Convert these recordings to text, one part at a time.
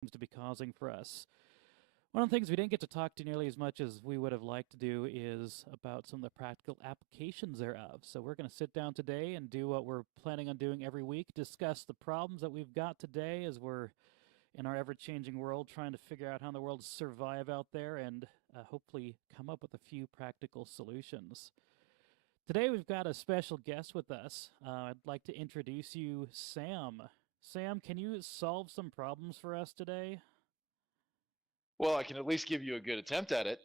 seems to be causing for us. One of the things we didn't get to talk to nearly as much as we would have liked to do is about some of the practical applications thereof. So we're going to sit down today and do what we're planning on doing every week, discuss the problems that we've got today as we're in our ever-changing world, trying to figure out how in the world to survive out there and hopefully come up with a few practical solutions. Today we've got a special guest with us. I'd like to introduce you, Sam. Sam, can you solve some problems for us today? Well, I can at least give you a good attempt at it.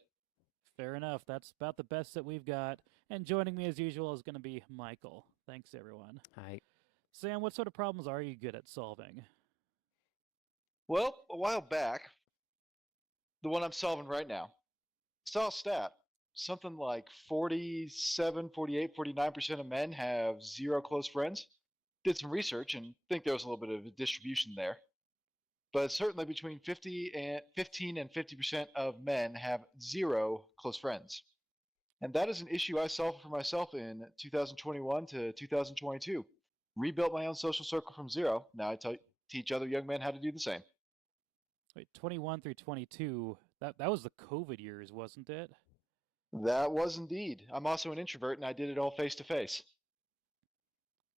Fair enough. That's about the best that we've got. And joining me as usual is going to be Michael. Thanks, everyone. Hi. Sam, what sort of problems are you good at solving? Well, a while back, the one I'm solving right now, saw a stat. Something like 47, 48, 49% of men have zero close friends. Did some research and think there was a little bit of a distribution there. But certainly between 15 and 50% of men have zero close friends. And that is an issue I solved for myself in 2021 to 2022. Rebuilt my own social circle from zero. Now teach other young men how to do the same. Wait, 21 through 22, that was the COVID years, wasn't it? That was indeed. I'm also an introvert and I did it all face to face.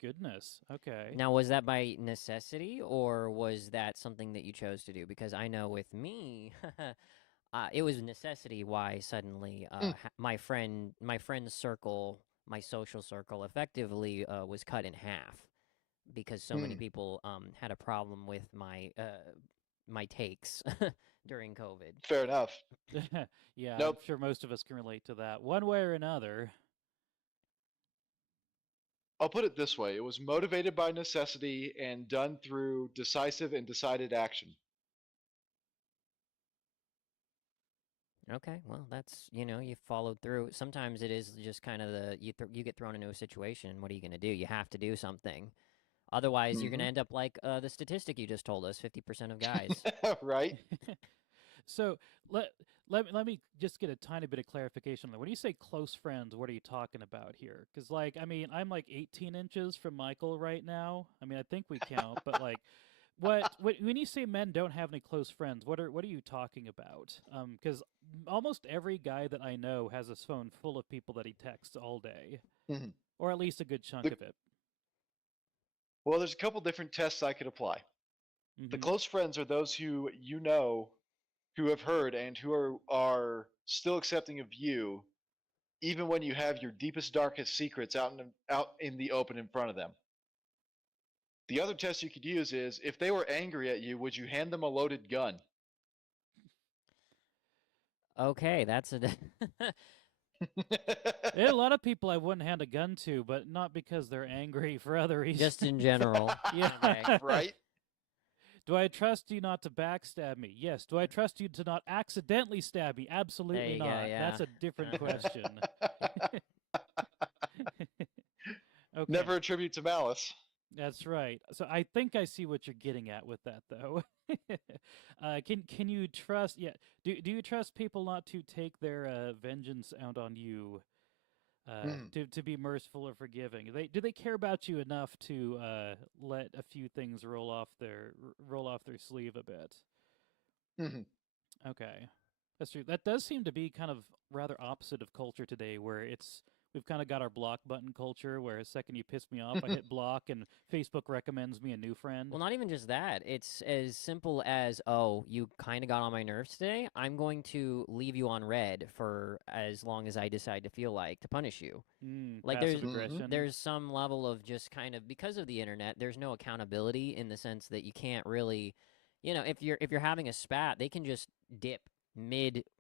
Goodness. Okay. Now, was that by necessity or was that something that you chose to do? Because I know with me, it was necessity why suddenly Mm, my friend's circle, my social circle, effectively was cut in half because so many mm. people had a problem with my takes during COVID. Fair enough. Yeah, I'm Nope. sure most of us can relate to that one way or another. I'll put it this way, it was motivated by necessity and done through decisive and decided action. Okay, well, that's, you followed through. Sometimes it is just kind of you get thrown into a situation. What are you going to do? You have to do something. Otherwise, you're going Hmm. to end up like the statistic you just told us, 50% of guys. Right? So let let me just get a tiny bit of clarification on that. When you say close friends, what are you talking about here? Because like, I mean, I'm like 18 inches from Michael right now. I mean, I think we count, but like, what when you say men don't have any close friends, what are you talking about? Because almost every guy that I know has his phone full of people that he texts all day, Mhm. or at least a good chunk The, of it. well, there's a couple different tests I could apply. The Hmm. close friends are those who you know, who have heard, and who are still accepting of you, even when you have your deepest, darkest secrets out in the open in front of them. The other test you could use is if they were angry at you, would you hand them a loaded gun? Okay, that's a There are a lot of people I wouldn't hand a gun to, but not because they're angry, for other just reasons. in general. Yeah. Okay. Right? Do I trust you not to backstab me? Yes. Do I trust you to not accidentally stab me? There Absolutely you go. not. Yeah. That's a different Uh-huh. question. Okay, Never attribute to malice. that's right. So I think I see what you're getting at with that, though. Can you trust? Yeah. Do you trust people not to take their vengeance out on you? Hmm. To be merciful or forgiving. Do they care about you enough to let a few things roll off their sleeve a bit? Hmm. Okay, that's true. That does seem to be kind of rather opposite of culture today, where we've kind of got our block button culture, where a second you piss me off, I hit block, and Facebook recommends me a new friend. Well, not even just that. It's as simple as, oh, you kind of got on my nerves today. I'm going to leave you on red for as long as I decide to feel like to punish you. Like Passive Hmm. aggression. there's some level of just kind of because of the internet, there's no accountability in the sense that you can't really, if you're having a spat, they can just dip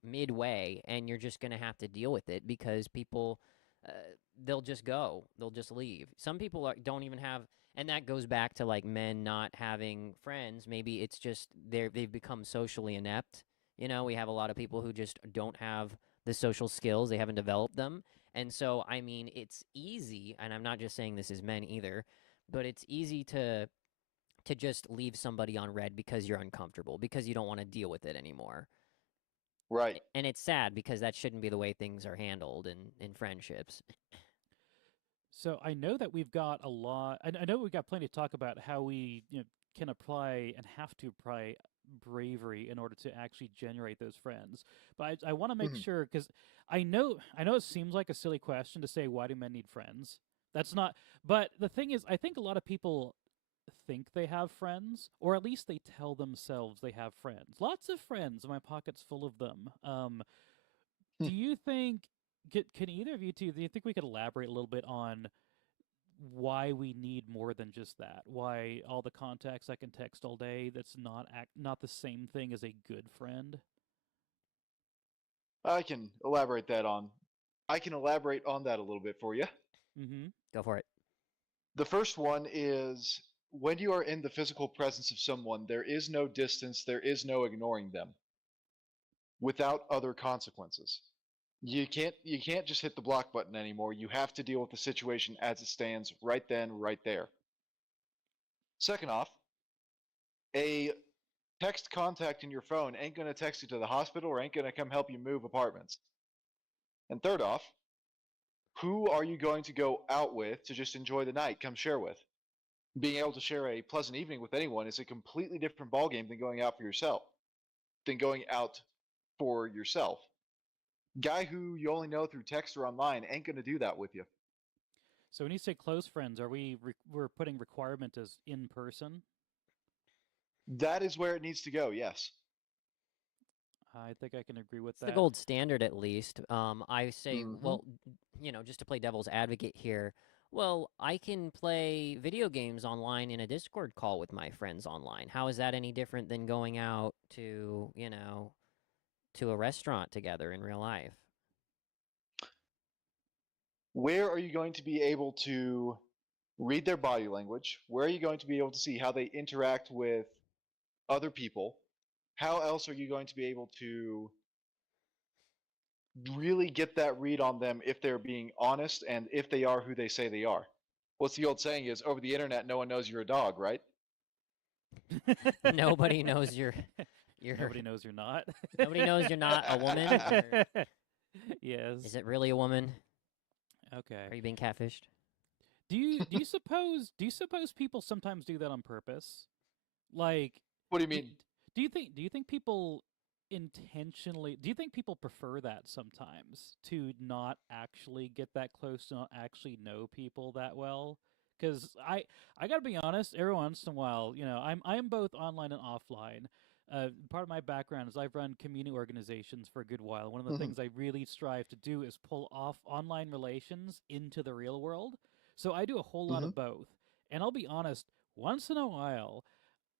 midway, and you're just gonna have to deal with it because people, uh, they'll just leave. Some people don't even have, and that goes back to like men not having friends. Maybe it's just they've become socially inept. We have a lot of people who just don't have the social skills. They haven't developed them, and so, I mean, it's easy, and I'm not just saying this is men either, but it's easy to just leave somebody on red because you're uncomfortable, because you don't want to deal with it anymore. Right. And it's sad because that shouldn't be the way things are handled in friendships. So I know that we've got a lot. I know we've got plenty to talk about how we can apply and have to apply bravery in order to actually generate those friends. But I want to make Mhm. sure, because I know it seems like a silly question to say, why do men need friends? That's not. But the thing is, I think a lot of people think they have friends, or at least they tell themselves they have friends. Lots of friends. My pocket's full of them. Do you think? Can either of you two? Do you think we could elaborate a little bit on why we need more than just that? Why all the contacts I can text all day, that's not the same thing as a good friend? I can elaborate that on. I can elaborate on that a little bit for you. Mm-hmm. Go for it. The first one is when you are in the physical presence of someone, there is no distance, there is no ignoring them without other consequences. You can't just hit the block button anymore. You have to deal with the situation as it stands right then, right there. Second off, a text contact in your phone ain't going to text you to the hospital or ain't going to come help you move apartments. And third off, who are you going to go out with to just enjoy the night, come share with? Being able to share a pleasant evening with anyone is a completely different ballgame than going out for yourself, than going out for yourself. Guy who you only know through text or online ain't going to do that with you. So when you say close friends, are we're putting requirement as in person? That is where it needs to go, yes. I think I can agree with It's the that. gold standard, at least. I say, Mm-hmm. well, just to play devil's advocate here. Well, I can play video games online in a Discord call with my friends online. How is that any different than going out to a restaurant together in real life? Where are you going to be able to read their body language? Where are you going to be able to see how they interact with other people? How else are you going to be able to really get that read on them if they're being honest and if they are who they say they are? What's the old saying is over the internet, no one knows you're a dog, right? Nobody knows you're Nobody knows you're not. nobody knows you're not a woman. Or Yes. is it really a woman? Okay. Are you being catfished? Do you suppose people sometimes do that on purpose? Like, What do you do, mean? do you think people intentionally, do you think people prefer that sometimes, to not actually get that close, to not actually know people that well? Because I gotta be honest, every once in a while, I'm both online and offline. Part of my background is I've run community organizations for a good while. One of the Mhm. things I really strive to do is pull off online relations into the real world. So I do a whole lot Mhm. of both. And I'll be honest, once in a while,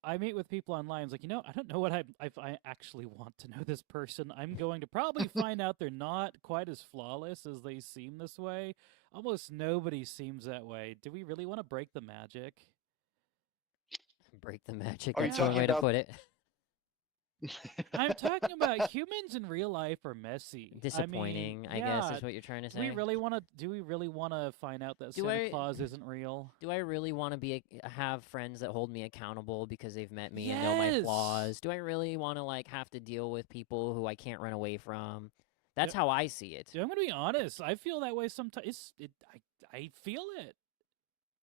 I meet with people online. It's like, I don't know what if I actually want to know this person. I'm going to probably find out they're not quite as flawless as they seem this way. Almost nobody seems that way. Do we really want to break the magic? Break the magic. Are you That's one Yeah. talking way to about? put it. I'm talking about humans in real life are messy. I mean, Disappointing, I guess, yeah. is what you're trying to Do we say. really want to? Do we really want to find out that Do Santa I Claus isn't real? do I really want to have friends that hold me accountable because they've met me and know my Yes. flaws? Do I really want to have to deal with people who I can't run away from? Do, That's how I see it. I'm gonna be honest. I feel that way sometimes. I feel it.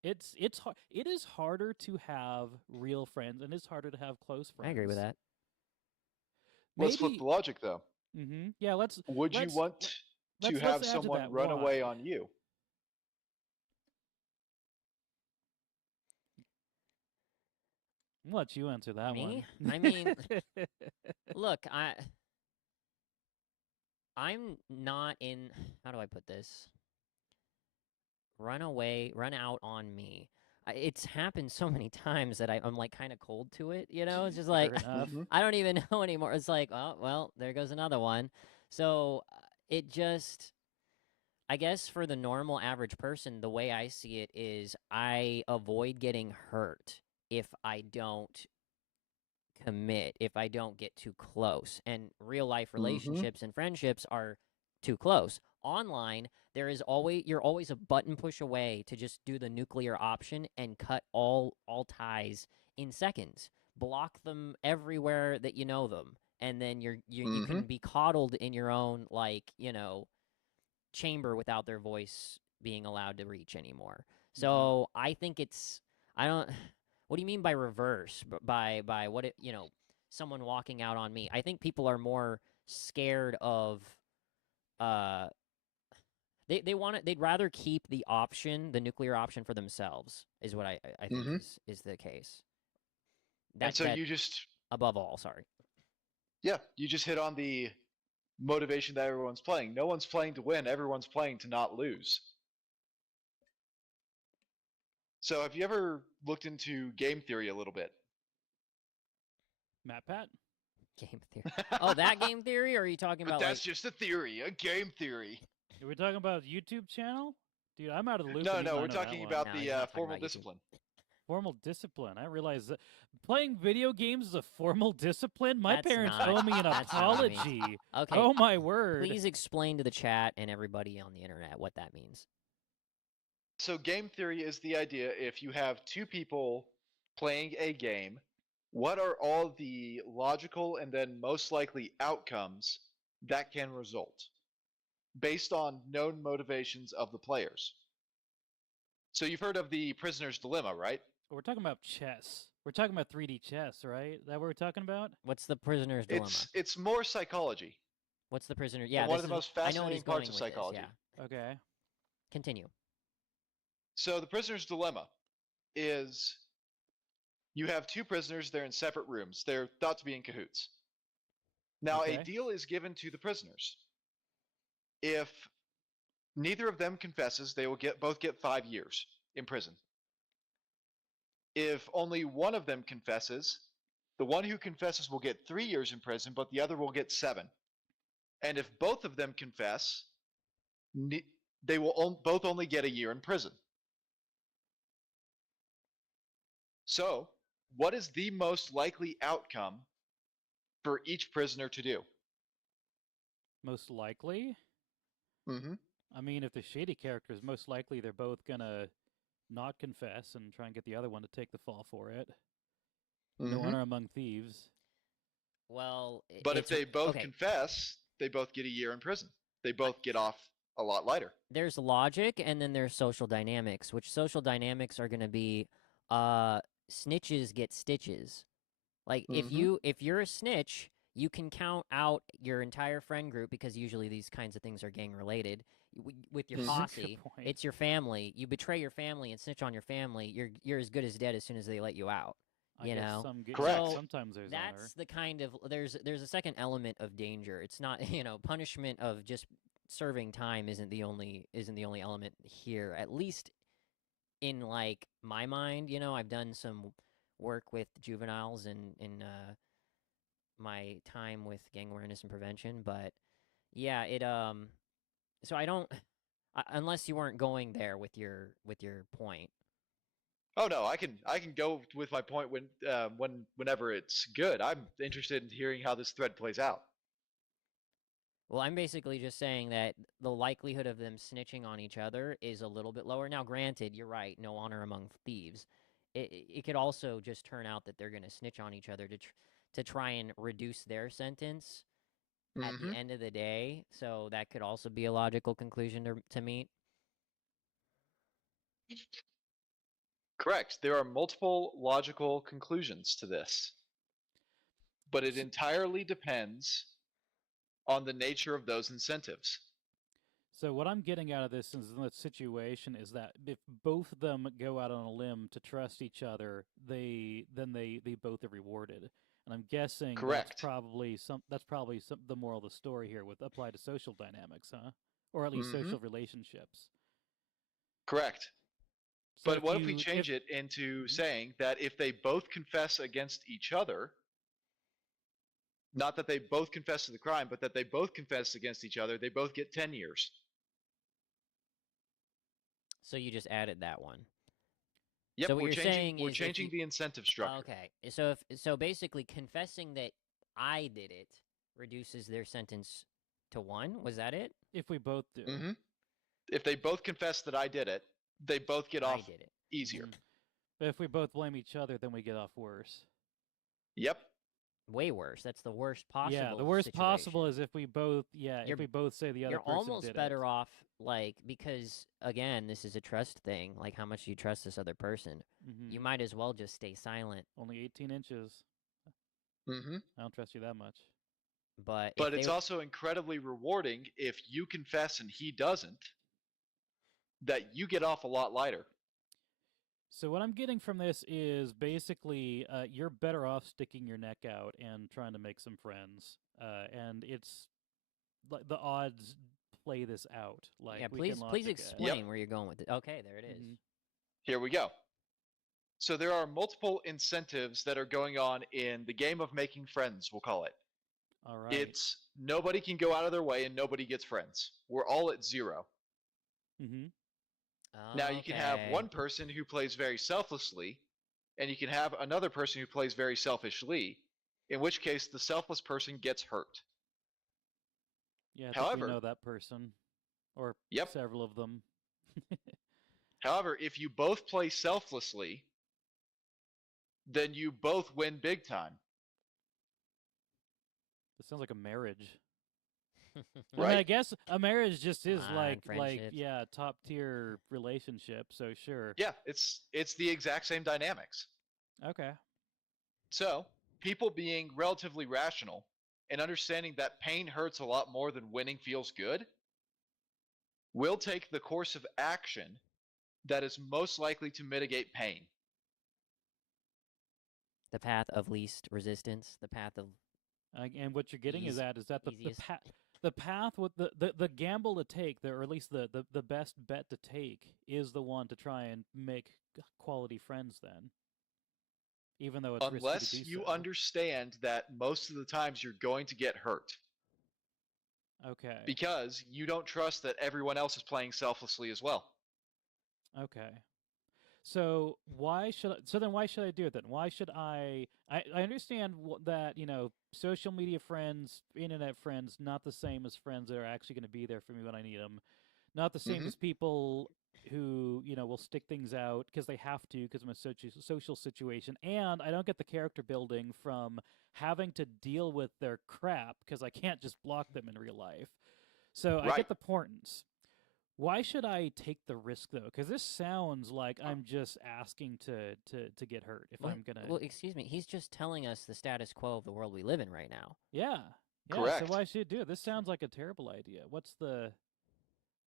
It's hard. It is harder to have real friends, and it's harder to have close I agree with friends. that. Let's flip the Maybe. logic though. Yeah. Would you Let's want to let's have add to someone that. run away Why? on you? I'll let you answer that one. Me? I mean, look, I'm not in, how do I put this? Run away, run out on me. It's happened so many times that I'm kind of cold to it, It's just Fair like enough. Mhm. I don't even know anymore. It's like, oh, well, there goes another one. So it just, I guess for the normal average person, the way I see it is I avoid getting hurt if I don't commit, if I don't get too close. And real life Mhm. relationships and friendships are too close. Online, you're always a button push away to just do the nuclear option and cut all ties in seconds. Block them everywhere that you know them. And then you Mhm. can be coddled in your own chamber without their voice being allowed to reach anymore. Hmm. So I think I don't. What do you mean by reverse? By what it someone walking out on me. I think people are more scared of uh they'd rather keep the option, the nuclear option for themselves is what I think Mm-hmm. is the case. And so That you just, above all, sorry. yeah, you just hit on the motivation that everyone's playing. No one's playing to win. Everyone's playing to not lose. So have you ever looked into game theory a little bit? Matt Pat? Game theory. Oh, that game theory, or are you talking But about that's like just a theory, a game theory. Are we talking about YouTube channel? Dude, I'm out of the loop. No, and even no, I we're know that talking one. about No, the he's not talking formal about YouTube. discipline. Formal discipline. I realize that playing video games is a formal discipline. My That's parents not- owe me an that's not what it means. apology. Okay, Oh my word. please explain to the chat and everybody on the internet what that means. So game theory is the idea if you have two people playing a game, what are all the logical and then most likely outcomes that can result based on known motivations of the players? So you've heard of the prisoner's dilemma, right? We're talking about chess. We're talking about 3D chess, right? That what we're talking about? What's the prisoner's dilemma? It's more psychology. What's the prisoner? Yeah, And one this of the is, most I know what he's fascinating going parts of with psychology. this. Yeah, Okay. continue. So the prisoner's dilemma is you have two prisoners, they're in separate rooms. They're thought to be in cahoots. Now, a Okay. deal is given to the prisoners. If neither of them confesses, they will both get 5 years in prison. If only one of them confesses, the one who confesses will get 3 years in prison, but the other will get 7. And if both of them confess, they will both only get a year in prison. So, what is the most likely outcome for each prisoner to do? Most likely? Mm-hmm. I mean, if the shady characters, most likely they're both gonna not confess and try and get the other one to take the fall for it. No Mm-hmm. honor among thieves. Well, But if they both okay. confess, they both get a year in prison. They both get off a lot lighter. There's logic and then there's social dynamics, which social dynamics are going to be snitches get stitches. Like Mhm. if you're a snitch, you can count out your entire friend group because usually these kinds of things are gang related. With your Mhm. Good posse, point. it's your family. You betray your family and snitch on your family, you're as good as dead as soon as they let you out. I You guess know? some Correct. sometimes there's honor. That's the kind of there's a second element of danger. It's not, punishment of just serving time isn't the only element here. At least in like my mind, I've done some work with juveniles in my time with gang awareness and prevention, but yeah, so I don't unless you weren't going there with your point. Oh no, I can go with my point whenever it's good. I'm interested in hearing how this thread plays out. Well, I'm basically just saying that the likelihood of them snitching on each other is a little bit lower. Now, granted, you're right, no honor among thieves. It could also just turn out that they're going to snitch on each other to try and reduce their sentence at the Mhm. end of the day. So that could also be a logical conclusion to meet. Correct. There are multiple logical conclusions to this, but it entirely depends on the nature of those incentives. So what I'm getting out of this is in that situation is that if both of them go out on a limb to trust each other, they both are rewarded. And I'm guessing Correct. that's probably the moral of the story here with applied to social dynamics, huh? Or at least Mhm. social relationships. Correct. So But what if we change it into saying that if they both confess against each other, not that they both confess to the crime, but that they both confess against each other, they both get 10 years. So you just added that one. Yep, So what we're you're changing saying we're is if changing you- the incentive structure. Okay. So basically confessing that I did it reduces their sentence to 1. Was that it? if we both do. Mm-hmm. If they both confess that I did it, they both get I off did it. easier. But if we both blame each other, then we get off worse. Yep. Way worse. That's the worst possible. Yeah, the worst possible situation. is if we both if we both say the other You're person almost did better it. off, like, because again, this is a trust thing. Like, how much do you trust this other person? Mhm. You might as well just stay silent. Only 18 inches. Mm-hmm. I don't trust you that much. But if But they it's also incredibly rewarding if you confess and he doesn't, that you get off a lot lighter. So what I'm getting from this is basically you're better off sticking your neck out and trying to make some friends. And it's like the odds play this out. Like yeah, we can please logic it. Yep. explain where you're going with it. Okay, there it is. Mhm. Here we go. So there are multiple incentives that are going on in the game of making friends, we'll call it. All right. It's nobody can go out of their way and nobody gets friends. We're all at 0. Mm-hmm. Now you can have Okay. one person who plays very selflessly, and you can have another person who plays very selfishly, in which case the selfless person gets hurt. Yeah, I think we However, know that person, or yep. several of them. However, if you both play selflessly, then you both win big time, This sounds like a marriage. I mean, right? I guess a marriage just is Come on, like friendships. yeah, top tier relationship. So sure. Yeah, it's the exact same dynamics. Okay. So, people being relatively rational and understanding that pain hurts a lot more than winning feels good will take the course of action that is most likely to mitigate pain. The path of least resistance, the path of And what you're getting ease, is that the easiest. the path with the gamble to take, or at least the best bet to take, is the one to try and make quality friends. Then, even though it's risky to Unless do you so. understand that most of the times you're going to get hurt Okay. because you don't trust that everyone else is playing selflessly as well. Okay. So why should so then why should I do it then? Why should I understand that social media friends, internet friends, not the same as friends that are actually going to be there for me when I need them. Not the same Mm-hmm. as people who will stick things out because they have to because of a social situation, and I don't get the character building from having to deal with their crap because I can't just block them in real life. So I Right. get the importance. Why should I take the risk though? Because this sounds like I'm just asking to get hurt if Well, I'm gonna. well, excuse me. He's just telling us the status quo of the world we live in right now. Yeah, yeah. So Correct. why should I do it? This sounds like a terrible idea. What's the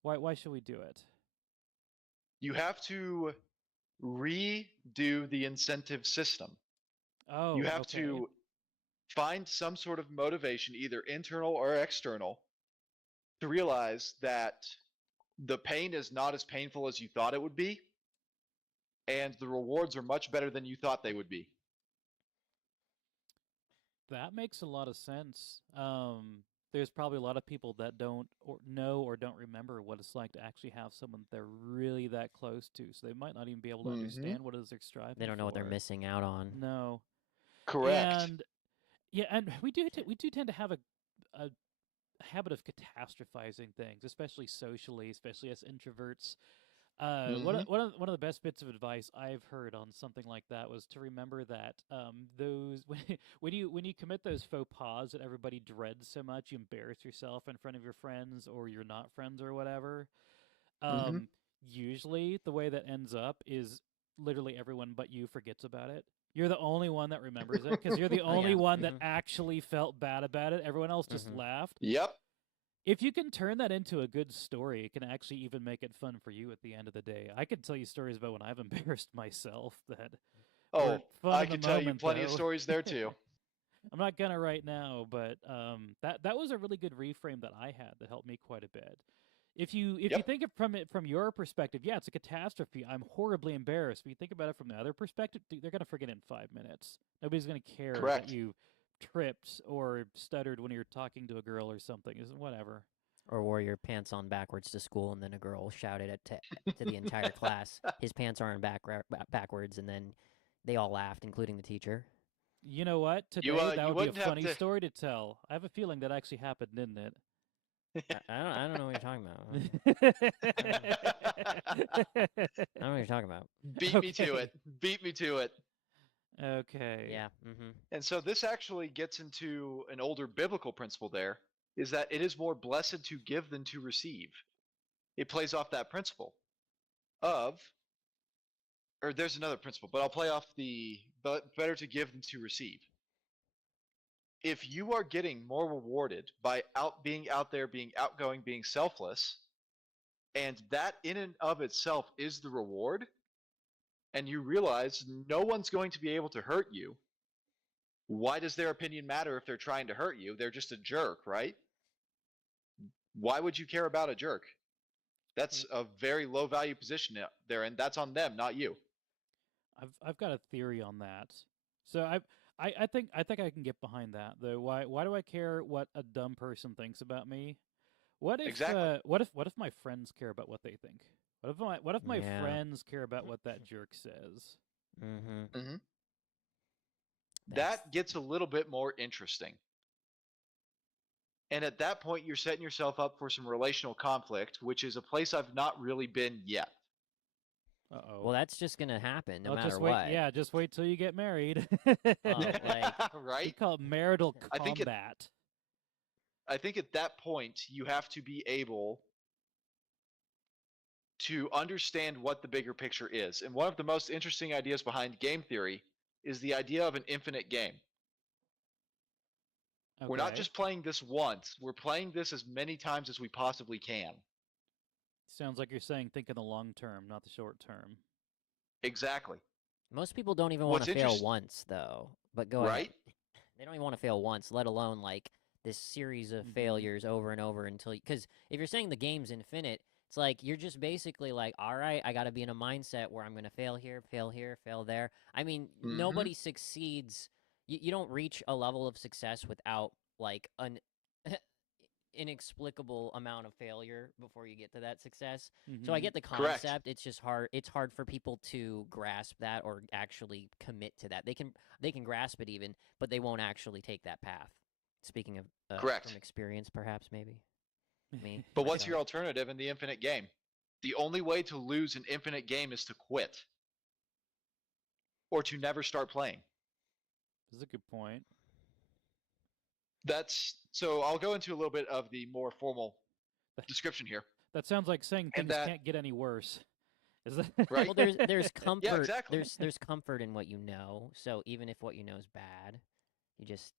why should we do it? You have to redo the incentive system. You Oh, have okay. to find some sort of motivation, either internal or external, to realize that the pain is not as painful as you thought it would be, and the rewards are much better than you thought they would be. That makes a lot of sense. There's probably a lot of people that don't or know or don't remember what it's like to actually have someone they're really that close to, so they might not even be able to Mm-hmm. understand what it is they're striving They don't know what they're for. missing out on. No, Correct. and yeah, and we do tend to have a habit of catastrophizing things, especially socially, especially as introverts. Mm-hmm. One of the best bits of advice I've heard on something like that was to remember that those when you commit those faux pas that everybody dreads so much, you embarrass yourself in front of your friends or you're not friends or whatever. Mm-hmm. Um, Usually the way that ends up is literally everyone but you forgets about it. You're the only one that remembers it because you're the Oh only yeah. one that actually felt bad about it. Everyone else just Mm-hmm. laughed. Yep. If you can turn that into a good story, it can actually even make it fun for you at the end of the day. I could tell you stories about when I've embarrassed myself that Oh, were fun I in the could tell you moment, plenty of though. stories there too. I'm not gonna right now, but that was a really good reframe that I had that helped me quite a bit. If you Yep. think of from it from your perspective, yeah, it's a catastrophe. I'm horribly embarrassed. But you think about it from the other perspective, they're gonna forget in 5 minutes. Nobody's gonna care that Correct. you tripped or stuttered when you're talking to a girl or something. Is whatever. Or wore your pants on backwards to school, and then a girl shouted to the entire class, "His pants are on backwards," and then they all laughed, including the teacher. You know what? You Today that you would be a wouldn't have funny to. story to tell. I have a feeling that actually happened, didn't it? I don't know what you're talking about. I don't know what you're talking about. Beat me to it. Beat me to it. Okay. Yeah. Mm-hmm. And so this actually gets into an older biblical principle there, is that it is more blessed to give than to receive. It plays off that principle of, or there's another principle, but I'll play off the but better to give than to receive. if you are getting more rewarded by being out there, being outgoing, being selfless, and that in and of itself is the reward, and you realize no one's going to be able to hurt you, why does their opinion matter if they're trying to hurt you? They're just a jerk, right? Why would you care about a jerk? That's a very low value position there, and that's on them, not you. I've got a theory on that. So I think I can get behind that though. Why do I care what a dumb person thinks about me? Exactly. What if my friends care about what they think? What if my Yeah. friends care about what that jerk says? Mm-hmm. Mm-hmm. That's That gets a little bit more interesting. And at that point, you're setting yourself up for some relational conflict, which is a place I've not really been yet. Uh-oh. well, that's just gonna happen no I'll matter just wait. what. Yeah, just wait till you get married. Like- We Right? call it marital I think combat. I think at that point, you have to be able to understand what the bigger picture is. And one of the most interesting ideas behind game theory is the idea of an infinite game. We're not Okay. just playing this once, we're playing this as many times as we possibly can. Sounds like you're saying think in the long term, not the short term. Exactly. Most people don't even want What's to fail interest- once, though. But go ahead. Right? They don't even want to fail once, let alone like this series of Mhm. failures over and over until. Because if you're saying the game's infinite, it's like you're just basically like, all right, I got to be in a mindset where I'm going to fail here, fail there. I mean, Mhm. nobody succeeds. You don't reach a level of success without like an inexplicable amount of failure before you get to that success. So I Mhm. get the Correct. concept. It's just hard. It's hard for people to grasp that or actually commit to that. They can grasp it even, but they won't actually take that path. Speaking of Correct. from experience, perhaps maybe. Me. But what's myself. your alternative in the infinite game? The only way to lose an infinite game is to quit or to never start playing. This is a good point. That's so I'll go into a little bit of the more formal description here. That sounds like saying And things that- can't get any worse. Is that Right? Well, there's comfort. exactly. There's comfort in what you know. So even if what you know is bad, you just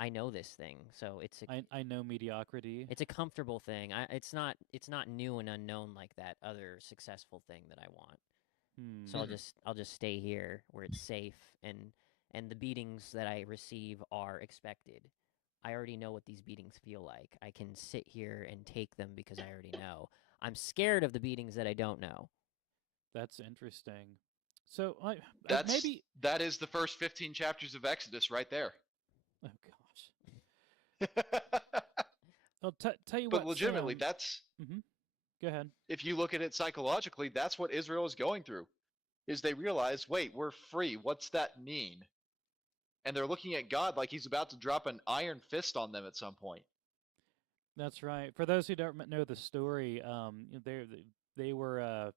I know this thing. So it's a I know mediocrity. it's a comfortable thing. It's not new and unknown like that other successful thing that I want. Hmm. So I'll just stay here where it's safe and the beatings that I receive are expected. I already know what these beatings feel like. I can sit here and take them because I already know. I'm scared of the beatings that I don't know. That's interesting. So That is the first 15 chapters of Exodus right there. oh gosh. I'll tell you But what. legitimately, Sam, that's go ahead. if you look at it psychologically, that's what Israel is going through. Is they realize, wait, we're free. What's that mean? And they're looking at God like he's about to drop an iron fist on them at some point. That's right. For those who don't know the story, they were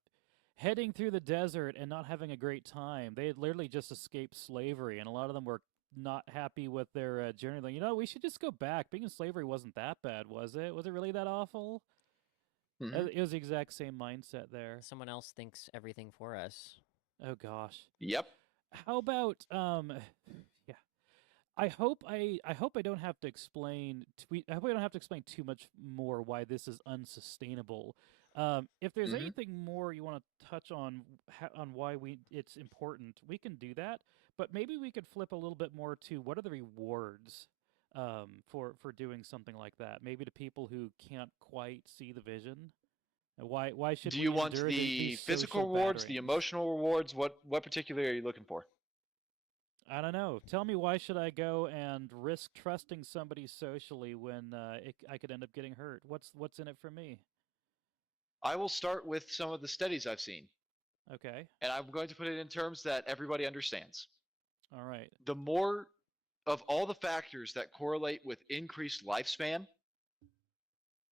heading through the desert and not having a great time. They had literally just escaped slavery, and a lot of them were not happy with their journey. Like, we should just go back. Being in slavery wasn't that bad, was it? Was it really that awful? Mhm. It was the exact same mindset there. Someone else thinks everything for us. Oh gosh. Yep. How about yeah. I hope I don't have to explain. I hope I don't have to explain too much more why this is unsustainable. If there's Mhm. anything more you want to touch on on why it's important, we can do that. But maybe we could flip a little bit more to what are the rewards for doing something like that? Maybe to people who can't quite see the vision. Why should Do we you want endure the these physical social rewards, the batterings? emotional rewards? What particularly are you looking for? I don't know. Tell me, why should I go and risk trusting somebody socially when I could end up getting hurt? What's in it for me? I will start with some of the studies I've seen, Okay. and I'm going to put it in terms that everybody understands. All right. The more of all the factors that correlate with increased lifespan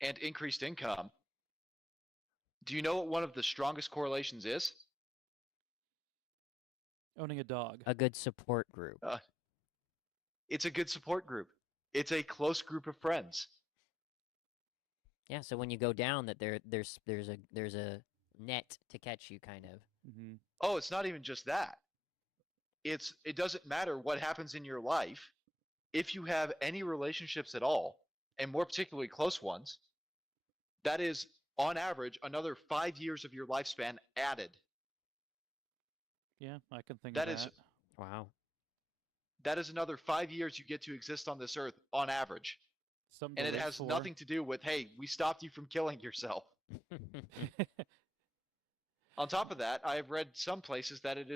and increased income, do you know what one of the strongest correlations is? Owning a dog. A good support group. It's a good support group. It's a close group of friends. Yeah, so when you go down that there's a net to catch you kind of. Mm-hmm. Oh, it's not even just that. It doesn't matter what happens in your life. if you have any relationships at all, and more particularly close ones, that is on average another 5 years of your lifespan added. Yeah, I can think of That is that. Wow. that is another 5 years you get to exist on this earth on average. Something And to it live has for. nothing to do with, hey, we stopped you from killing yourself. On top of that, I have read some places that it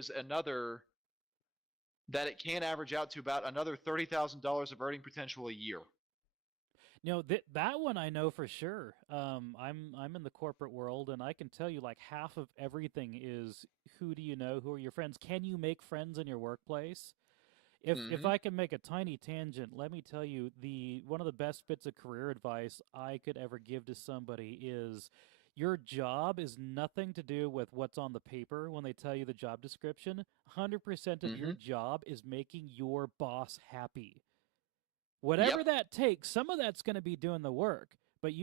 can average out to about another $30,000 of earning potential a year. That one I know for sure. I'm in the corporate world, and I can tell you like half of everything is who do you know, who are your friends, can you make friends in your workplace? If I can make a tiny tangent, let me tell you the one of the best bits of career advice I could ever give to somebody is your job is nothing to do with what's on the paper when they tell you the job description. 100% of your Mm-hmm. job is making your boss happy. Yep. Whatever that takes, some of that's going to be doing the work. But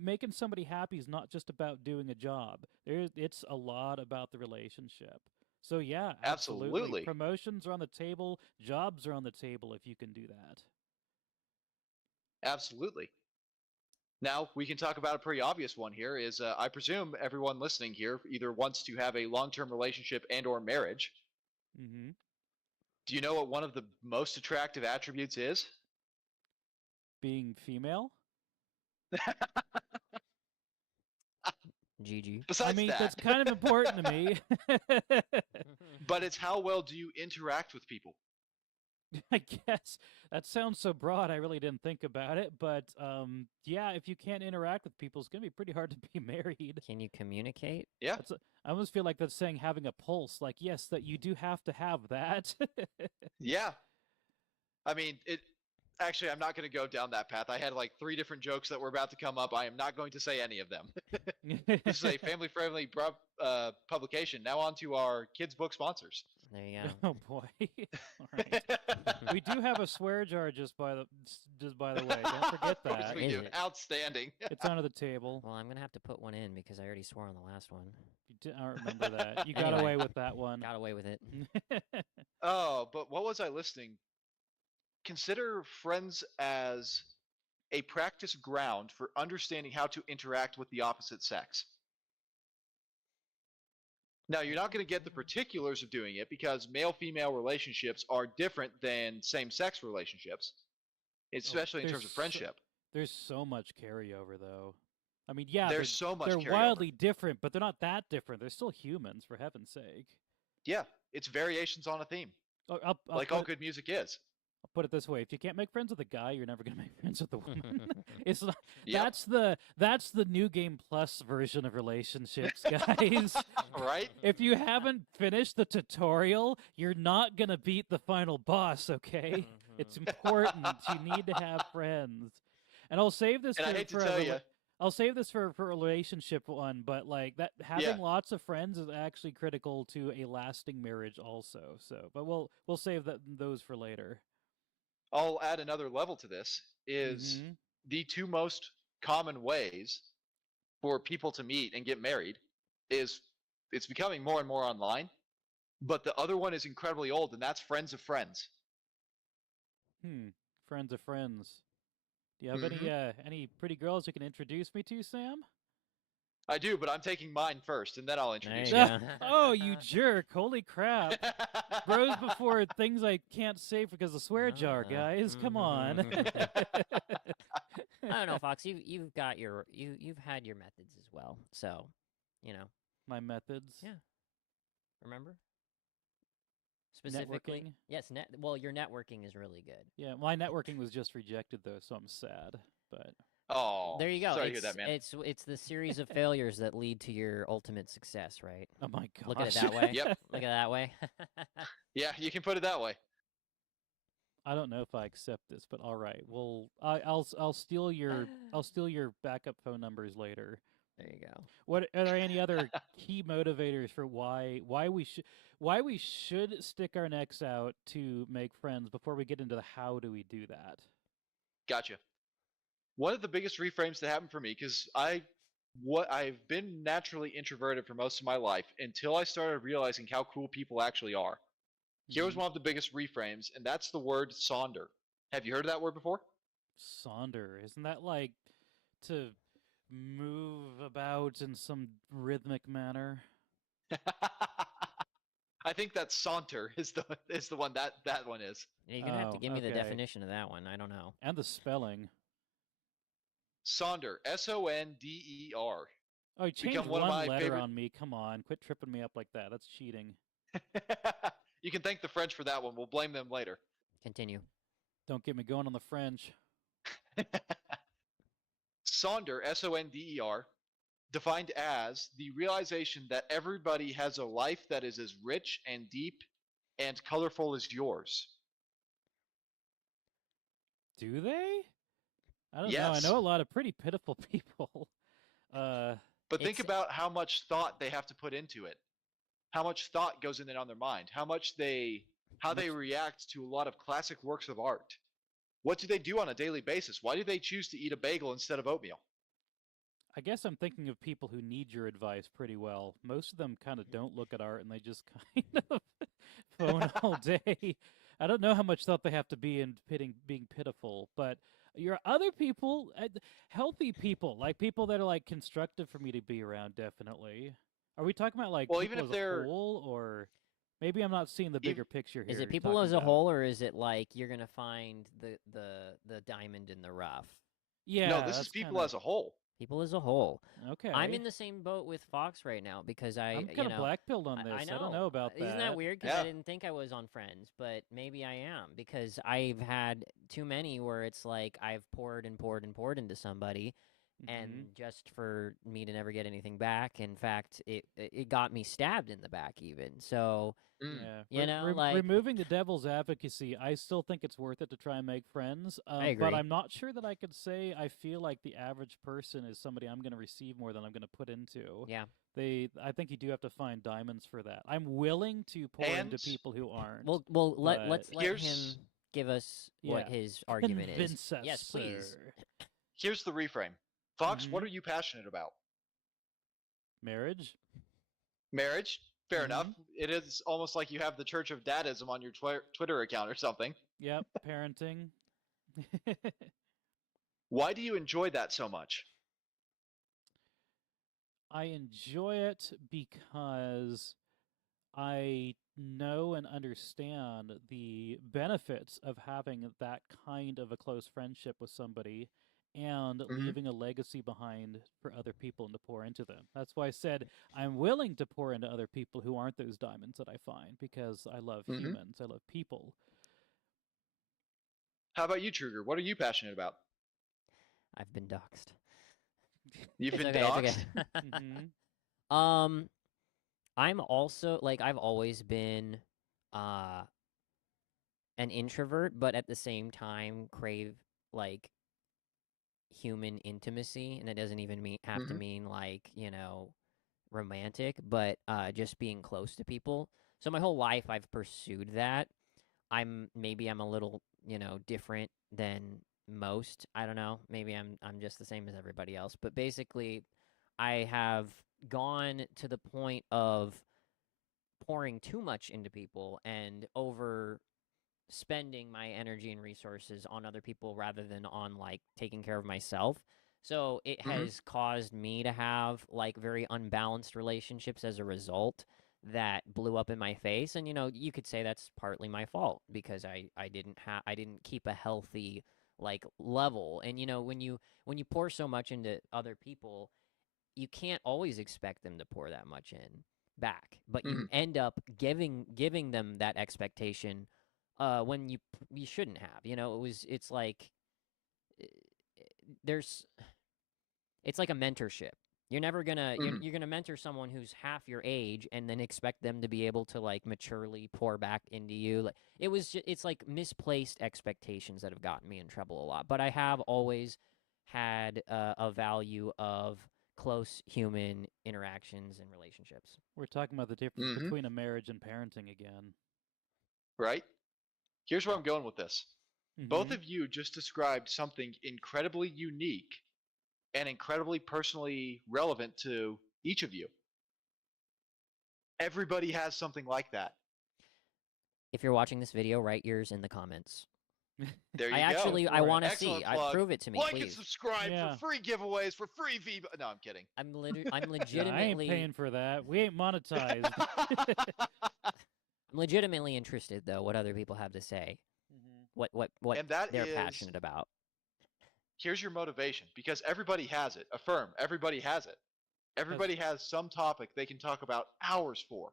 making somebody happy is not just about doing a job. It's a lot about the relationship. So yeah, absolutely. Absolutely. Promotions are on the table, jobs are on the table if you can do that. Absolutely. Now, we can talk about a pretty obvious one here is I presume everyone listening here either wants to have a long-term relationship and or marriage. Mm-hmm. Do you know what one of the most attractive attributes is? Being female? GG. Besides I mean, that. that's kind of important to me. But it's how well do you interact with people? I guess that sounds so broad. I really didn't think about it, but yeah, if you can't interact with people, it's gonna be pretty hard to be married. Can you communicate? Yeah. I almost feel like that's saying having a pulse. Like, yes, that you do have to have that. Yeah. I mean, actually, I'm not going to go down that path. I had like 3 different jokes that were about to come up. I am not going to say any of them. This is a family-friendly publication. Now on to our kids' book sponsors. There you go. Oh boy! All right, we do have a swear jar just by the way. Don't forget Of course that. we Is do. it? Outstanding. It's under the table. Well, I'm gonna have to put one in because I already swore on the last one. I don't remember that. You got Anyway. away with that one. Got away with it. Oh, but what was I listening? Consider friends as a practice ground for understanding how to interact with the opposite sex. Now, you're not going to get the particulars of doing it because male-female relationships are different than same-sex relationships, especially in terms of friendship. There's so much carryover, though. I mean, yeah, There's so much they're carryover. wildly different, but they're not that different. They're still humans, for heaven's sake. Yeah, it's variations on a theme, I'll like all good music is. I'll put it this way: if you can't make friends with a guy, you're never gonna make friends with a woman. It's not, Yep. that's the New Game Plus version of relationships, guys. Right? If you haven't finished the tutorial, you're not gonna beat the final boss. Okay, it's important. You need to have friends. And I'll save this And for, I hate to for a tell rela- you, I'll save this for a relationship one, but like that having Yeah. lots of friends is actually critical to a lasting marriage also. So, but we'll save those for later. I'll add another level to this, is Mhm. the 2 most common ways for people to meet and get married is it's becoming more and more online, but the other one is incredibly old, and that's friends of friends. Friends of friends. Do you have any pretty girls you can introduce me to, Sam? I do, but I'm taking mine first, and then I'll introduce There you. you go. Oh, you jerk! Holy crap! Bros before things I can't say because of swear jar, guys. Come on. I don't know, Fox. You've had your methods as well. So, My methods. Yeah. Remember? Specifically, Networking? yes. Well, your networking is really good. Yeah, my networking was just rejected though, so I'm sad. But Oh, There you go. Sorry to it's, hear that, man. It's the series of failures that lead to your ultimate success, right? oh my god, Look at it that way. Yep. Look at it that way. Yeah, you can put it that way. I don't know if I accept this, but all right. Well, I'll steal your backup phone numbers later. There you go. What are there any other key motivators for why we should stick our necks out to make friends before we get into the how do we do that? Gotcha. One of the biggest reframes that happened for me, because I've been naturally introverted for most of my life until I started realizing how cool people actually are. Here was Mhm. one of the biggest reframes, and that's the word sonder. Have you heard of that word before? Sonder. Isn't that like to move about in some rhythmic manner? I think that saunter is the one that one is. You're gonna have to Oh, give me the okay. definition of that one. I don't know. And the spelling. Sonder, Sonder. Oh, you changed Become one of one my letter favorite. on me. Come on, quit tripping me up like that. That's cheating. You can thank the French for that one. We'll blame them later. Continue. Don't get me going on the French. Sonder, Sonder, defined as the realization that everybody has a life that is as rich and deep and colorful as yours. Do they? I don't know. Yes. I know a lot of pretty pitiful people. But think about how much thought they have to put into it. How much thought goes in it on their mind. How they react to a lot of classic works of art. What do they do on a daily basis? Why do they choose to eat a bagel instead of oatmeal? I guess I'm thinking of people who need your advice pretty well. Most of them kind of don't look at art and they just kind of phone all day. I don't know how much thought they have to be in being pitiful, but your other people, healthy people, like people that are like constructive for me to be around, definitely. Are we talking about like Well, people even as if a they're whole, or maybe I'm not seeing the bigger picture here? Is it you're people talking as a about? whole, or is it like you're gonna find the diamond in the rough? Yeah, no, this is that's people kinda, as a whole. People as a whole. okay. I'm in the same boat with Fox right now because I'm kind of black pilled on this. I know. I don't know about that. Isn't that weird? Because Yeah. I didn't think I was on Friends, but maybe I am because I've had too many where it's like I've poured and poured and poured into somebody, and Mhm. just for me to never get anything back. In fact, it got me stabbed in the back even. So Mm. Yeah, you know, like removing the devil's advocacy, I still think it's worth it to try and make friends. I But agree. I'm not sure that I could say I feel like the average person is somebody I'm going to receive more than I'm going to put into. Yeah. I think you do have to find diamonds for that. I'm willing to pour into And people who aren't. Well, let's let him here's give us Yeah, what his argument is. convince us, Yes, please. sir. here's the reframe. Fox, what Mhm. are you passionate about? Marriage. Marriage. Fair enough. Mhm. It is almost like you have the Church of Dadism on your Twitter account or something. Yep, parenting. Why do you enjoy that so much? I enjoy it because I know and understand the benefits of having that kind of a close friendship with somebody and Mm-hmm. leaving a legacy behind for other people and to pour into them. That's why I said I'm willing to pour into other people who aren't those diamonds that I find because I love Mm-hmm. humans, I love people. How about you, Truger? What are you passionate about? I've been doxxed. You've It's been okay. doxxed? It's okay. Mhm. I'm also like I've always been uh an introvert, but at the same time crave like human intimacy, and it doesn't even have to Mm-hmm. mean like, romantic, but just being close to people. So my whole life I've pursued that. I'm a little, different than most. I don't know. Maybe I'm just the same as everybody else, but basically I have gone to the point of pouring too much into people and over spending my energy and resources on other people rather than on like taking care of myself. So it Mm-hmm. has caused me to have like very unbalanced relationships as a result that blew up in my face. And you could say that's partly my fault because I didn't keep a healthy like level. And when you pour so much into other people, you can't always expect them to pour that much in back, but you Mm-hmm. end up giving them that expectation when you shouldn't have. It's like uh, there's it's like a mentorship. You're never gonna Mm-hmm. you're gonna mentor someone who's half your age and then expect them to be able to like maturely pour back into you. Like it's like misplaced expectations that have gotten me in trouble a lot. But I have always had a value of close human interactions and relationships. We're talking about the difference Mm-hmm. between a marriage and parenting again. Right? Here's where I'm going with this. Both Mhm. of you just described something incredibly unique and incredibly personally relevant to each of you. Everybody has something like that. If you're watching this video, write yours in the comments. There you I go. actually I for it. want to Excellent see. plug. Prove it to me, Like and please. subscribe Yeah. for free giveaways, for free V. No, I'm kidding. I'm Yeah, I ain't legitimately paying for that. We ain't monetized. I'm legitimately interested though what other people have to say. What And that they're is, passionate about. here's your motivation, because everybody has it. Affirm, everybody has it. Everybody has some topic they can talk about hours for.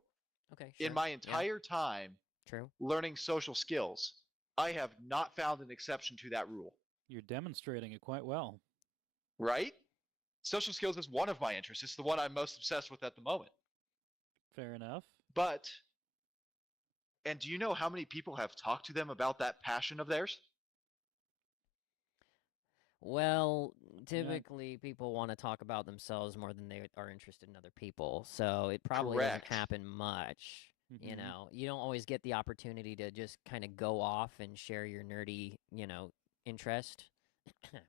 Okay, sure. In my Yeah, entire time true. learning social skills, I have not found an exception to that rule. You're demonstrating it quite well. Right? Social skills is one of my interests. It's the one I'm most obsessed with at the moment. Fair enough. But, and do you know how many people have talked to them about that passion of theirs? Well, Yeah. typically people want to talk about themselves more than they are interested in other people. So it probably doesn't Correct. happen much. You Mhm. know, you don't always get the opportunity to just kind of go off and share your nerdy, interest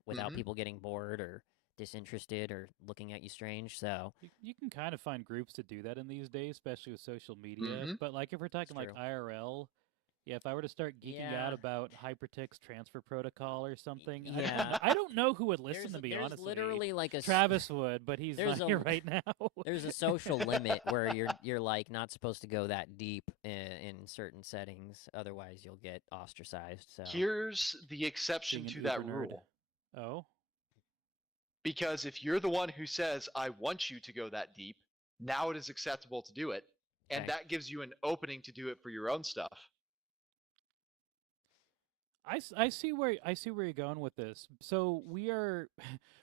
without Mhm. people getting bored or disinterested or looking at you strange. So You can kind of find groups to do that in these days, especially with social media. Mhm. But like if we're talking like true. IRL, yeah, if I were to start geeking Yeah. out about hypertext transfer protocol or something, yeah. I don't know who would listen to me, there's honestly. literally like Travis would, but he's there's not a- here right now. there's a social limit where you're like not supposed to go that deep in certain settings, otherwise you'll get ostracized. So Here's the exception Being an to uber that nerd. rule. Oh, Because if you're the one who says, I want you to go that deep, now it is acceptable to do it. And Okay. that gives you an opening to do it for your own stuff. I see where you're going with this. So we're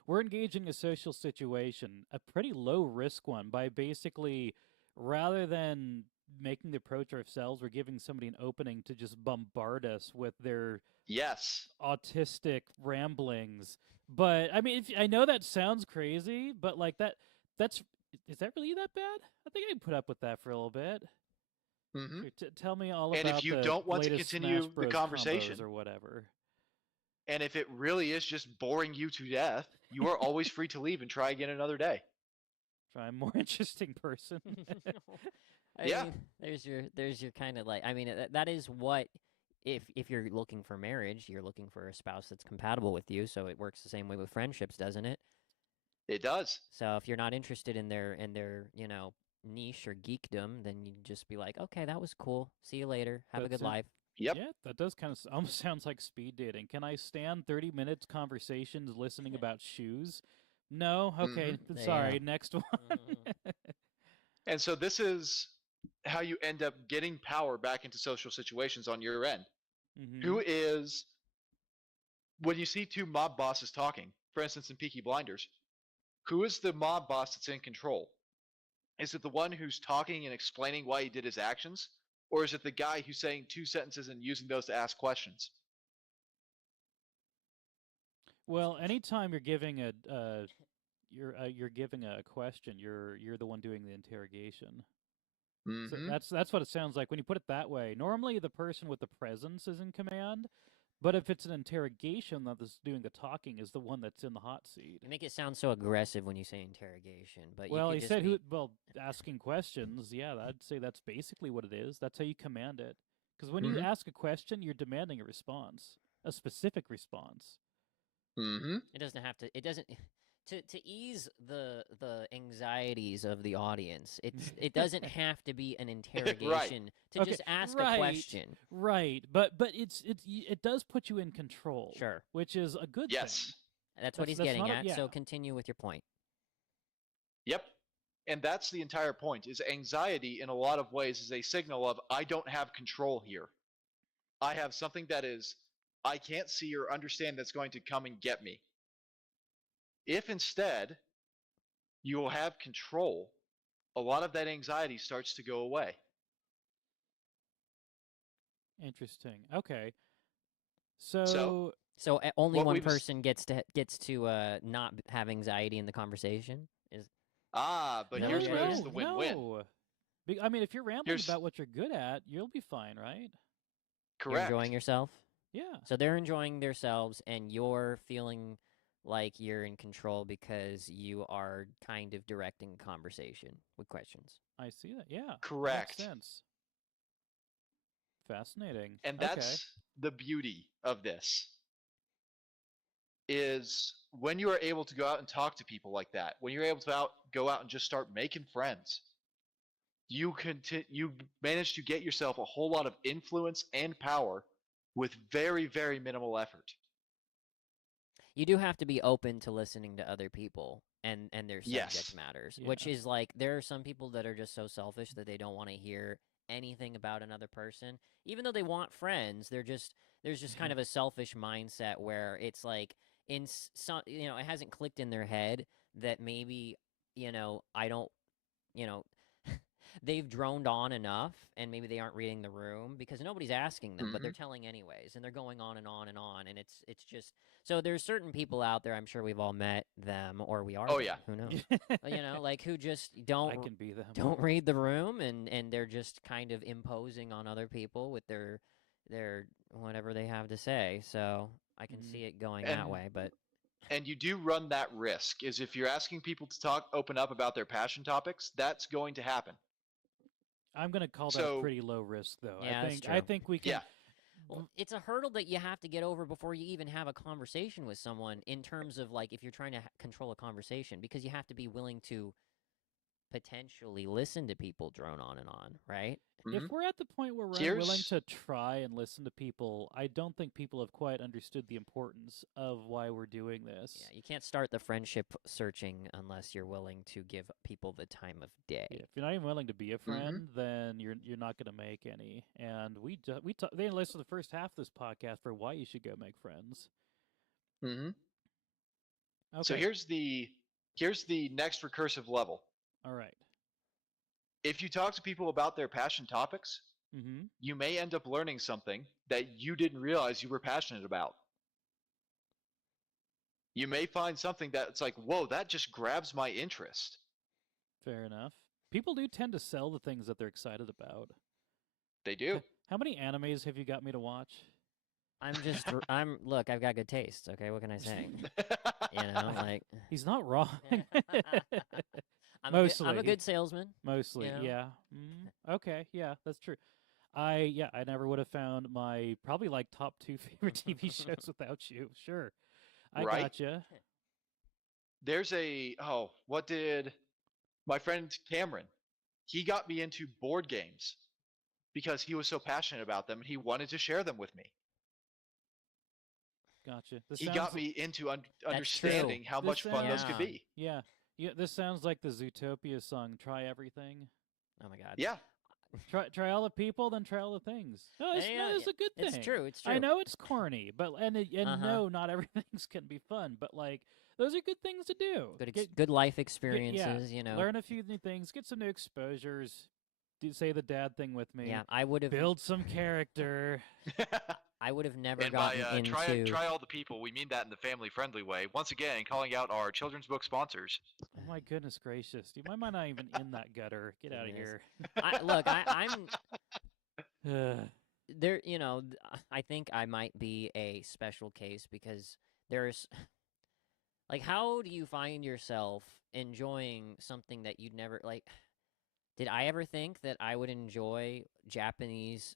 engaging a social situation, a pretty low risk one, by basically rather than making the approach ourselves, we're giving somebody an opening to just bombard us with their Yes. autistic ramblings. But I mean, I know that sounds crazy, but like that's is that really that bad? I think I can put up with that for a little bit. Mm-hmm. Sure, tell me all And if about you the don't want to latest Smash continue the Bros. conversation, Combos or whatever. and if it really is just boring you to death, you are always free to leave and try again another day. Try a more interesting person. I Yeah. mean, there's your kind of like I mean that is what if you're looking for marriage, you're looking for a spouse that's compatible with you, so it works the same way with friendships, doesn't it? It does. So if you're not interested in their niche or geekdom, then you just be like, okay, that was cool. See you later. Have a That's good it. life. Yep. Yeah, that does kind of almost sounds like speed dating. Can I stand 30 minutes conversations listening about shoes? No? Okay, sorry. Yeah. Next one. And so this is how you end up getting power back into social situations on your end. Who is, when you see two mob bosses talking, for instance in Peaky Blinders, who is the mob boss that's in control? Is it the one who's talking and explaining why he did his actions? Or is it the guy who's saying two sentences and using those to ask questions? Well, anytime you're giving you're giving a question, you're the one doing the interrogation. So Mm-hmm. that's what it sounds like when you put it that way. Normally, the person with the presence is in command, but if it's an interrogation that is doing the talking, is the one that's in the hot seat. You make it sound so aggressive when you say interrogation, but Well, you he could just said be asking questions. Yeah, I'd say that's basically what it is. That's how you command it. Because when you Mm-hmm. ask a question, you're demanding a response, a specific response. Mm-hmm. it doesn't have to it doesn't to ease the anxieties of the audience. It doesn't have to be an interrogation to Okay, just ask right, a question. Right, but it does put you in control, Sure. which is a good thing. Yes. That's what he's That's getting not at. yeah. So continue with your point. Yep. And that's the entire point, is anxiety in a lot of ways is a signal of I don't have control here. I have something that is I can't see or understand that's going to come and get me. If instead you will have control, a lot of that anxiety starts to go away. Interesting. Okay. So, So only what one we've person gets to not have anxiety in the conversation. Is but Is that here's what where it it's is? the win-win. No. I mean, if you're rambling Here's about what you're good at, you'll be fine, right? you're correct. enjoying yourself? Yeah. So they're enjoying themselves, and you're feeling like you're in control because you are kind of directing conversation with questions. I see that. Yeah. Makes Correct. sense. Fascinating. And Okay. the beauty of this is when you are able to go out and talk to people like that, when you're able to go out and just start making friends, you manage to get yourself a whole lot of influence and power with very, very minimal effort. You do have to be open to listening to other people and their subject Yes. matters, Yeah. which is like there are some people that are just so selfish that they don't want to hear anything about another person, even though they want friends. There's just kind of a selfish mindset where it's like in some, it hasn't clicked in their head that maybe, I don't, you know, they've droned on enough and maybe they aren't reading the room because nobody's asking them, but they're telling anyways, and they're going on and on and on, and it's just so there's certain people out there, I'm sure we've all met them or we are Oh them, yeah. who knows, like who just I don't can be them. don't read the room, and they're just kind of imposing on other people with their whatever they have to say. So I can see it going that And way, but and you do run that risk is if you're asking people to open up about their passion topics, that's going to happen. I'm gonna call that So pretty low risk, though. Yeah, that's I true. think we can. yeah. Well, it's a hurdle that you have to get over before you even have a conversation with someone in terms of like if you're trying to control a conversation, because you have to be willing to potentially listen to people drone on and on, right? If we're at the point where we're unwilling to try and listen to people, I don't think people have quite understood the importance of why we're doing this. Yeah, you can't start the friendship searching unless you're willing to give people the time of day. Yeah, if you're not even willing to be a friend, then you're not going to make any. And they listed the first half of this podcast for why you should go make friends. Mm-hmm. Okay. So here's the next recursive level. All right. If you talk to people about their passion topics, you may end up learning something that you didn't realize you were passionate about. You may find something that's like, whoa, that just grabs my interest. Fair enough. People do tend to sell the things that they're excited about. They do. How many animes have you got me to watch? Look, I've got good taste, okay? What can I say? Like He's not wrong. I'm Mostly. I'm a good salesman. Mostly, yeah. Okay, yeah, that's true. I never would have found my probably like top 2 favorite TV shows without you. Sure. I gotcha. There's what did my friend Cameron, he got me into board games because he was so passionate about them and he wanted to share them with me. Gotcha. He got me into understanding how much fun those could be. Yeah. This sounds like the Zootopia song, Try Everything. Oh my god. Yeah. Try all the people, then try all the things. No, it's a good thing. It's true. It's true. I know it's corny, but no, not everything's can be fun. But like, those are good things to do. Good life experiences. Learn a few new things, get some new exposures. Say the dad thing with me. Yeah, I would have build some character. I would have never and gotten by, into try all the people. We mean that in the family-friendly way. Once again, calling out our children's book sponsors. Oh my goodness gracious! Dude, my mind not even in that gutter. Get out of here. I'm there. I think I might be a special case because there's like, how do you find yourself enjoying something that you'd never like? Did I ever think that I would enjoy Japanese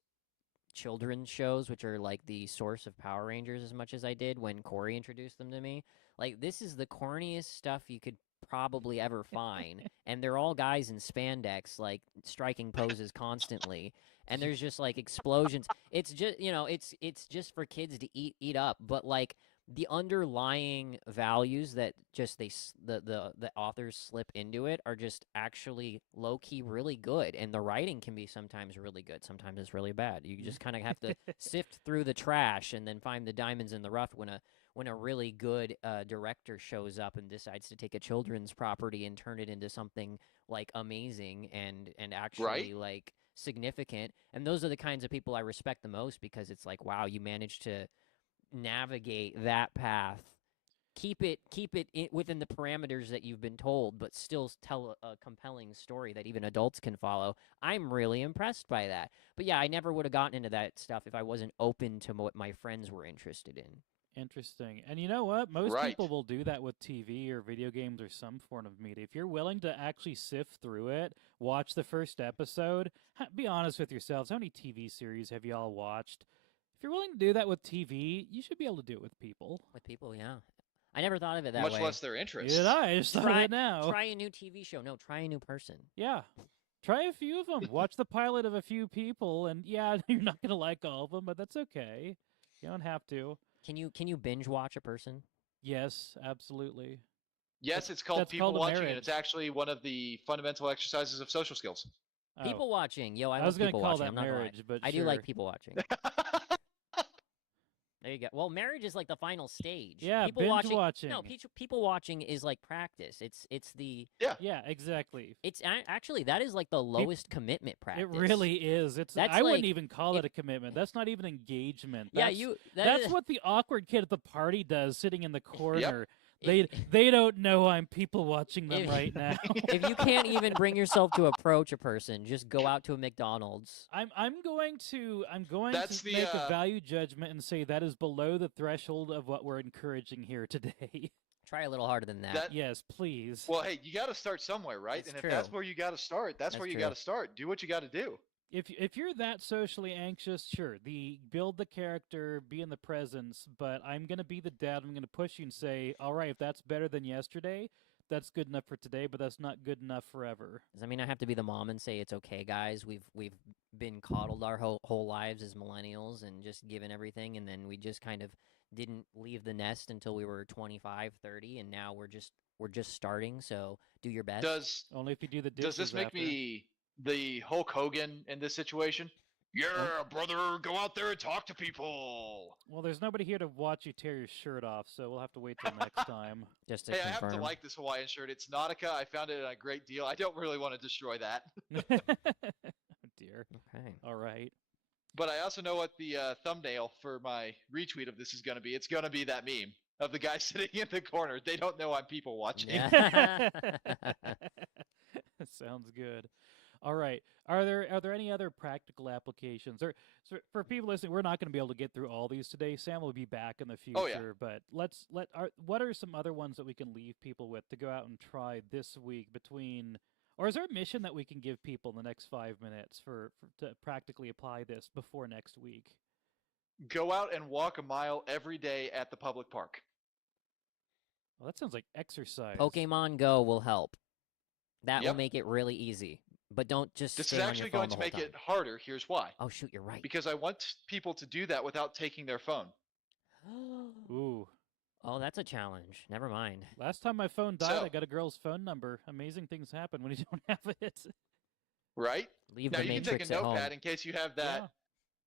children's shows, which are like the source of Power Rangers, as much as I did when Corey introduced them to me? Like, this is the corniest stuff you could probably ever find, and they're all guys in spandex, like striking poses constantly, and there's just like explosions. It's just it's just for kids to eat up, but like the underlying values that just the authors slip into it are just actually low key really good, and the writing can be sometimes really good, sometimes it's really bad. You just kind of have to sift through the trash and then find the diamonds in the rough when a really good director shows up and decides to take a children's property and turn it into something like amazing and actually like significant. And those are the kinds of people I respect the most, because it's like, wow, you managed to navigate that path, keep it within the parameters that you've been told, but still tell a compelling story that even adults can follow. I'm really impressed by that. But yeah, I never would have gotten into that stuff if I wasn't open to what my friends were interested in. Interesting. And you know what? Most people will do that with TV or video games or some form of media. If you're willing to actually sift through it, watch the first episode, be honest with yourselves. How many TV series have you all watched? you're willing to do that with TV, you should be able to do it with people. With people, yeah. I never thought of it that Much way. less their interests. Did I just thought of Try it now? try a new TV show. No, try a new person. Yeah. Try a few of them. Watch the pilot of a few people, and yeah, you're not gonna like all of them, but that's okay. You don't have to. Can you binge watch a person? Yes, absolutely. Yes, it's called that's people called a watching, marriage. and it's actually one of the fundamental exercises of social skills. Oh, People watching. Yo, I I was love gonna people call watching. that I'm not gonna lie. marriage, but I sure. do like people watching. There you go. Well, marriage is like the final stage. Yeah, people binge watching. No, watching. people watching is like practice. It's the Yeah, exactly. actually that is like the lowest commitment practice. It really is. It's. That's I wouldn't like- even call it- it a commitment. That's not even engagement. Yeah, That's, you. That's what the awkward kid at the party does, sitting in the corner. If- They don't know I'm people watching them If- right now. if you can't even bring yourself to approach a person, just go out to a McDonald's. I'm going to That's to the, make a value judgment and say that is below the threshold of what we're encouraging here today. Try a little harder than that. That- Yes, please. Well, hey, you got to start somewhere, right? That's and if that's true. where you got to start, that's where That's you true. got to start. Do what you got to do. If you're that socially anxious, sure, build the character, be in the presence, but I'm gonna be the dad. I'm gonna push you and say, all right, if that's better than yesterday, that's good enough for today, but that's not good enough forever. Does that mean I have to be the mom and say it's okay, guys? We've been coddled our whole lives as millennials and just given everything, and then we just kind of didn't leave the nest until we were 25, 30, and now we're just starting. So do your best. Does Only if you do the dishes does this make after. me the Hulk Hogan in this situation? Yeah, brother, go out there and talk to people. Well, there's nobody here to watch you tear your shirt off, so we'll have to wait till next time. Just to Hey, I confirm. happen to like this Hawaiian shirt. It's Nautica. I found it at a great deal. I don't really want to destroy that. Oh, dear. Okay. All right. But I also know what the thumbnail for my retweet of this is going to be. It's going to be that meme of the guy sitting in the corner. They don't know I'm people watching. Yeah. Sounds good. All right. Are there any other practical applications? Or so for people listening, we're not going to be able to get through all these today. Sam will be back in the future, Oh, yeah. but what are some other ones that we can leave people with to go out and try this week between or is there a mission that we can give people in the next 5 minutes to practically apply this before next week? Go out and walk a mile every day at the public park. Well, that sounds like exercise. Pokemon Go will help. That will Yep. make it really easy. But don't just This stay is on actually your phone going the to whole make time. it harder. Here's why. Oh shoot, you're right. Because I want people to do that without taking their phone. Ooh. Oh, that's a challenge. Never mind. Last time my phone died, So- I got a girl's phone number. Amazing things happen when you don't have it. Right? Leave Now the you can Matrix take a at home. notepad in case you have that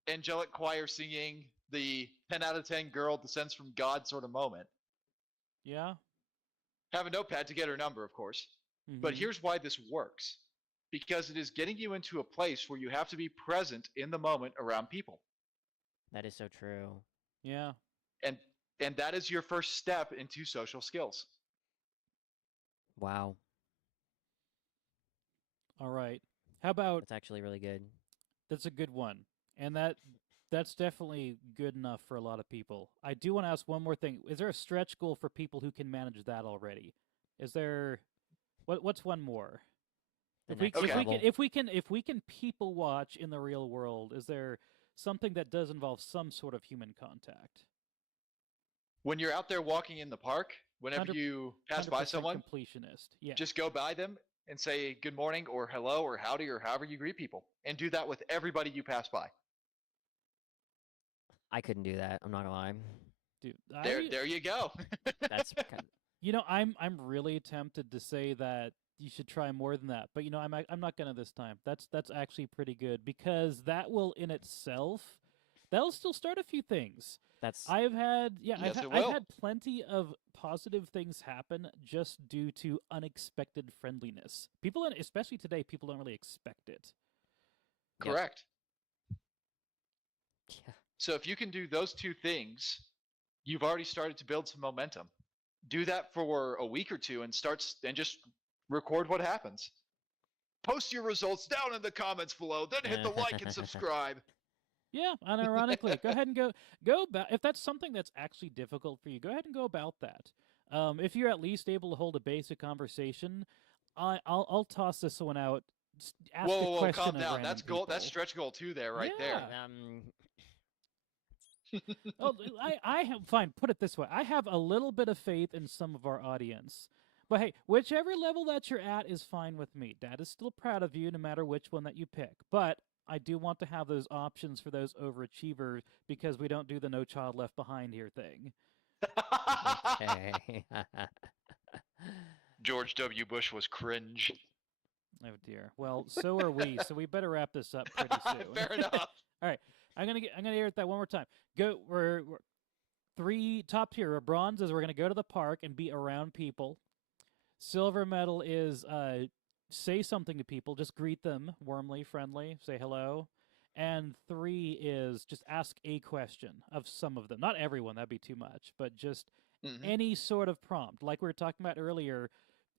angelic choir singing the 10 out of 10 girl descends from God sort of moment. Yeah. Have a notepad to get her number, of course. But Mhm. here's why this works. Because it is getting you into a place where you have to be present in the moment around people. That is so true. Yeah. And that is your first step into social skills. Wow, All right. How about that's actually really good. that's a good one. And that's definitely good enough for a lot of people. I do want to ask one more thing. Is there a stretch goal for people who can manage that already? Is there what's one more? The If we, next if we level. can if we can people watch in the real world, is there something that does involve some sort of human contact? When you're out there walking in the park, whenever 100 you pass by 100% someone, completionist. Yeah. just go by them and say good morning or hello or howdy or however you greet people. And do that with everybody you pass by. I couldn't do that. I'm not gonna lie. Dude, There you go. That's kind you know, I'm really tempted to say that you should try more than that, but you know, I'm not gonna this time. That's actually pretty good because that will in itself that'll still start a few things. that's I've had Yes, it I've will. had plenty of positive things happen just due to unexpected friendliness. People, especially today, people don't really expect it. Yep. Correct. yeah. So if you can do those two things, you've already started to build some momentum. Do that for a week or two and just record what happens. Post your results down in the comments below, then hit the like and subscribe. Yeah, unironically, go ahead and go about if that's something that's actually difficult for you. Go ahead and go about that. If you're at least able to hold a basic conversation, I'll toss this one out. Ask a Whoa, question calm of down. random That's goal. That's people. stretch goal 2 there, right there. Yeah. Oh, I have fine. Put it this way: I have a little bit of faith in some of our audience, but hey, whichever level that you're at is fine with me. Dad is still proud of you, no matter which one that you pick. But I do want to have those options for those overachievers because we don't do the no child left behind here thing. Okay. George W. Bush was cringe. Oh dear. Well, so are we. So we better wrap this up pretty soon. Fair enough. All right, I'm gonna hear that one more time. Go. We're 3 top tier. Bronze is we're gonna go to the park and be around people. Silver medal is say something to people, just greet them warmly, friendly, say hello. And 3 is just ask a question of some of them. Not everyone, that'd be too much, but just any sort of prompt. Like we were talking about earlier,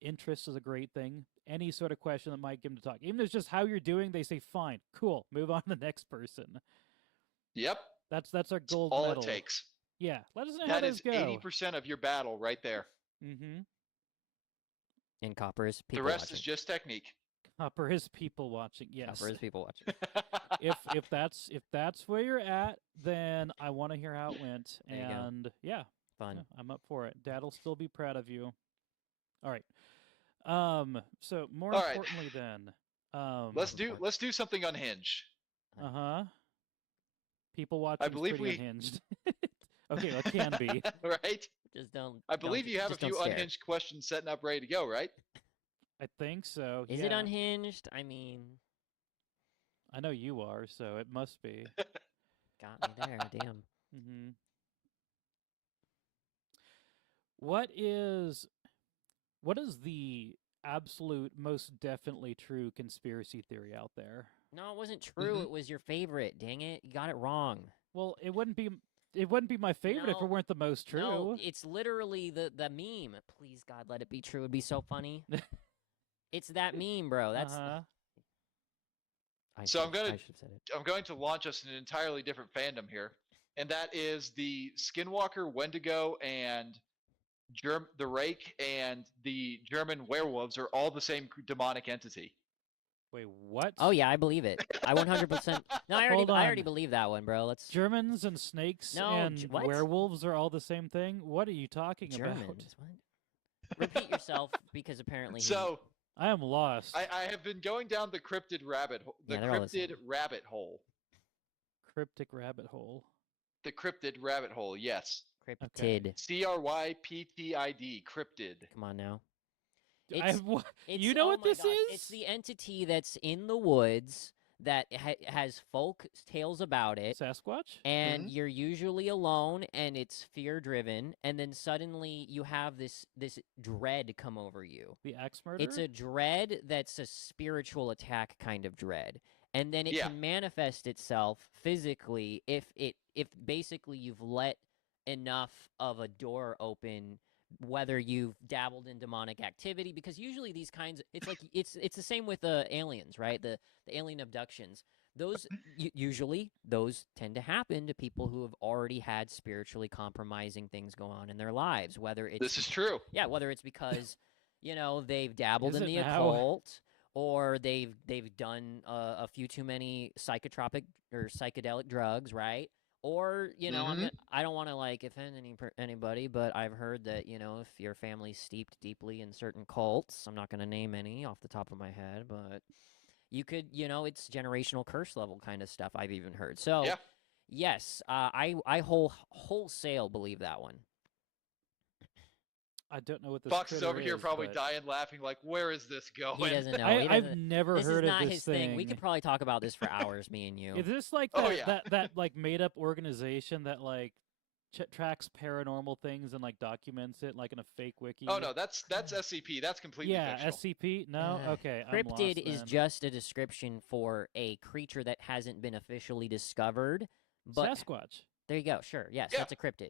interest is a great thing. Any sort of question that might get them to talk. Even if it's just how you're doing, they say, fine, cool, move on to the next person. Yep. That's our gold All medal. it takes. Yeah, let us know how That those is go. 80% of your battle right there. Mm-hmm. And copper is people The rest watching. is just technique. Copper is people watching. Yes. Copper is people watching. if that's where you're at, then I want to hear how it went. There you go. And yeah, Fun. I'm up for it. Dad'll still be proud of you. All right. So more All right. importantly, then, let's do something unhinged. Uh-huh. People watching. I believe pretty we- unhinged. Okay, well, it can be. Right? Just don't. I believe you have a just don't few stare. unhinged questions setting up ready to go, right? I think so. Is yeah. it unhinged? I mean, I know you are, so it must be. got me there. Damn. Mm-hmm. What is the absolute most definitely true conspiracy theory out there? No, it wasn't true. Mhm. It was your favorite. Dang it, you got it wrong. Well, it wouldn't be my favorite if No, it weren't the most true. No, it's literally the meme. Please God, let it be true. It'd be so funny. It's that meme, bro. That's. Uh-huh. I So I'm should have said it. I'm going to launch us in an entirely different fandom here, and that is the Skinwalker, Wendigo, and the Rake and the German werewolves are all the same demonic entity. Wait, what? Oh yeah, I believe it. I 100%. No, I Hold already on. believe that one, bro. Let's. Germans and snakes No, and what? werewolves are all the same thing? What are you talking about? Germans. What? Repeat yourself, because apparently. So I am lost. I have been going down the cryptid rabbit hole. The Yeah, they're all the same. cryptid rabbit hole. Cryptic rabbit hole. The cryptid rabbit hole. Yes. Cryptid. CRYPTID. Cryptid. Come on now. You know oh what my this gosh, is? It's the entity that's in the woods that has folk tales about it. Sasquatch? And you're usually alone, and it's fear driven, and then suddenly you have this dread come over you. The axe murderer? It's a dread that's a spiritual attack kind of dread. And then it can manifest itself physically if basically you've let enough of a door open, whether you've dabbled in demonic activity, because usually these kinds, it's like it's the same with aliens, right? The alien abductions. Those usually those tend to happen to people who have already had spiritually compromising things go on in their lives. Whether it's This is true. Yeah, whether it's because they've dabbled Is in it the now? occult, or they've done a few too many psychotropic or psychedelic drugs, right? Or I don't want to offend anybody, but I've heard that if your family's steeped deeply in certain cults, I'm not going to name any off the top of my head, but you could, it's generational curse level kind of stuff. I've even heard. So yes, I wholesale believe that one. I don't know what this Fox is critter over here probably but dying laughing like, where is this going? He doesn't know. I've never This heard is of not this his thing. We could probably talk about this for hours, me and you. Is this like Oh, that, yeah. that like made up organization that like tracks paranormal things and like documents it like in a fake wiki? Oh no, that's SCP. That's completely fictional. SCP? No? Okay, I'm lost Cryptid is then. just a description for a creature that hasn't been officially discovered. But Sasquatch. there you go. Sure. Yes, Yeah. that's a cryptid.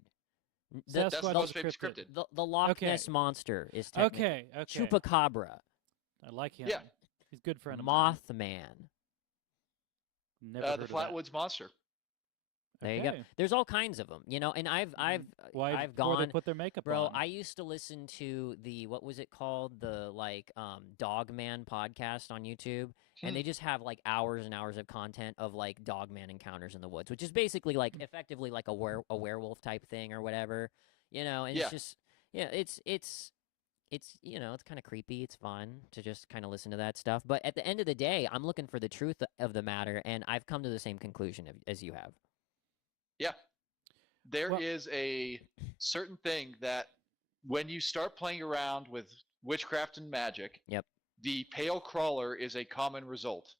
That's the Sasquatch most is famous cryptid. cryptid. The Loch Okay. Ness monster is technically Okay. Chupacabra, I like him. Yeah. He's a good friend of mine. Mothman. Never heard The of that. Flatwoods Monster. There you go. Okay. There's all kinds of them, you know. And I've Why? Before they gone, put their makeup bro. on. I used to listen to the what was it called, the like Dogman podcast on YouTube, and they just have like hours and hours of content of like Dogman encounters in the woods, which is basically like effectively like a werewolf type thing or whatever, you know. And Yeah. it's just it's you know, it's kind of creepy. It's fun to just kind of listen to that stuff. But at the end of the day, I'm looking for the truth of the matter, and I've come to the same conclusion as you have. Yeah. There Well- is a certain thing that when you start playing around with witchcraft and magic, Yep. the pale crawler is a common result.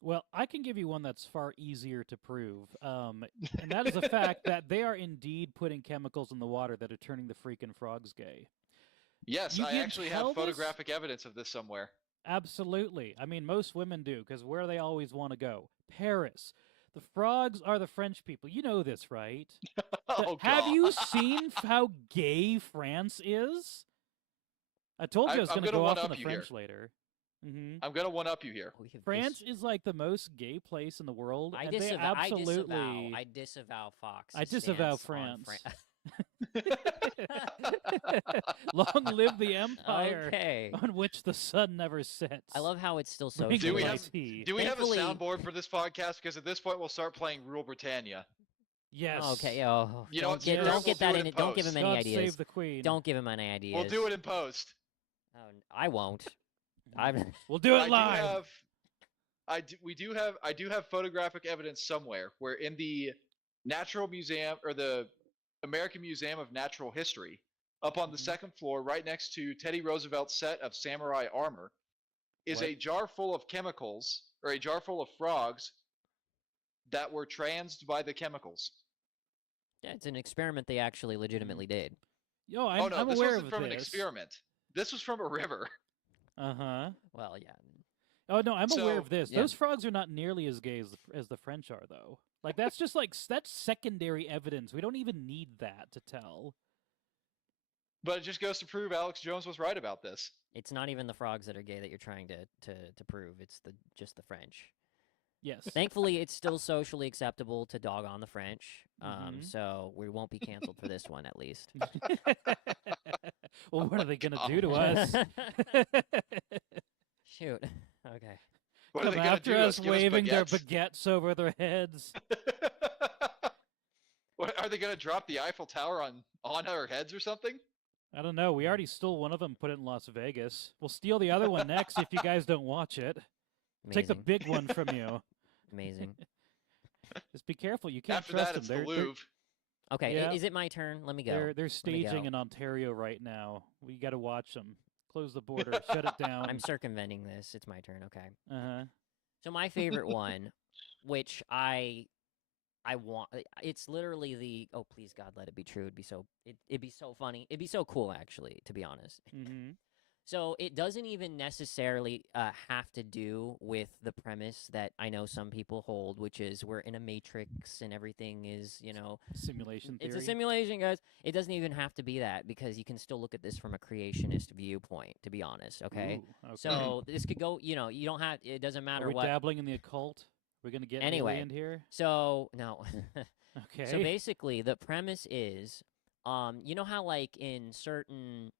Well, I can give you one that's far easier to prove, and that is the fact that they are indeed putting chemicals in the water that are turning the freaking frogs gay. Yes, You I can actually tell have this? photographic evidence of this somewhere. Absolutely. I mean, most women do, because where they always want to go? Paris. The frogs are the French people. You know this, right? Oh, Have God. you seen how gay France is? I told you I was I'm going to gonna go off on one-up the you here. French later. Mm-hmm. I'm going to one-up you here. We have France is like the most gay place in the world, I and they disavow. absolutely. I disavow Fox. I disavow stance on France. Long live the empire Okay. on which the sun never sets. I love how it's still Bring socially. Do we my have- tea. Do we have a Thankfully- soundboard for this podcast? Because at this point, we'll start playing Rule Britannia. Yes. Okay. Oh, You know don't what, get, screw it, don't we'll get do that it in in it. Don't give him post. any God ideas. save the queen. Don't give him any ideas. We'll do it in post. Oh, I won't. I'm. We'll do it I live. do have. I do have photographic evidence somewhere where in the Natural Museum or the American Museum of Natural History, up on the second floor, right next to Teddy Roosevelt's set of samurai armor, is What? a jar full of chemicals or a jar full of frogs that were transed by the chemicals. Yeah, it's an experiment they actually legitimately did. Yo, Oh no, I'm this aware wasn't of from this. an experiment. This was from a river. Uh-huh. Well, yeah. Oh no, I'm aware So- of this. Yeah. Those frogs are not nearly as gay as the French are, though. Like that's just like that's secondary evidence. We don't even need that to tell. But it just goes to prove Alex Jones was right about this. It's not even the frogs that are gay that you're trying to prove. It's just the French. Yes. Thankfully, it's still socially acceptable to dog on the French. Mhm. So we won't be canceled for this one, at least. Well, what are they gonna do to God. us? Shoot. Okay. What are Come they gonna after do? us Give us waving their baguettes? baguettes over their heads. What, are they going to drop the Eiffel Tower on our heads or something? I don't know. We already stole one of them, put it in Las Vegas. We'll steal the other one next if you guys don't watch it. Amazing. Take the big one from you. Amazing. Just be careful. You can't After trust that, them. it's the Louvre. Okay, Yeah. is it my turn? Let me go. They're me staging go. in Ontario right now. We got to watch them. Close the border. Shut it down. I'm circumventing this. It's my turn. Okay. Uh-huh. So my favorite one, which I want, it's literally the oh please God let it be true. It'd be so funny. It'd be so cool actually, to be honest. Mm-hmm. So it doesn't even necessarily have to do with the premise that I know some people hold, which is we're in a matrix and everything is, you know, Simulation theory. it's a simulation, guys. It doesn't even have to be that because you can still look at this from a creationist viewpoint, to be honest, okay? Ooh, okay. So this could go, you know, you don't have, it doesn't matter Are we what. dabbling in the occult? We're gonna get Anyway. alien here. So, no. Okay. So basically, the premise is, you know how like in certain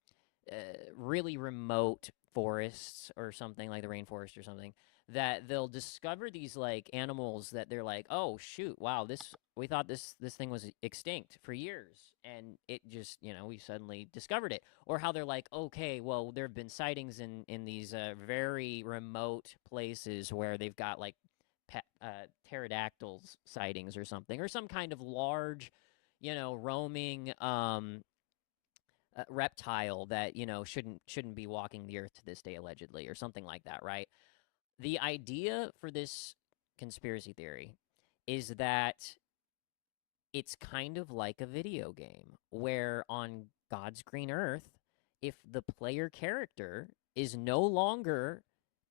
really remote forests or something like the rainforest or something, that they'll discover these like animals that they're like, oh shoot, wow, we thought this thing was extinct for years, and it just, you know, we suddenly discovered it. Or how they're like, okay, well, there have been sightings in these very remote places where they've got like pterodactyls sightings or something, or some kind of large, you know, roaming reptile that, you know, shouldn't be walking the earth to this day allegedly, or something like that, right? The idea for this conspiracy theory is that it's kind of like a video game where on God's green earth, if the player character is no longer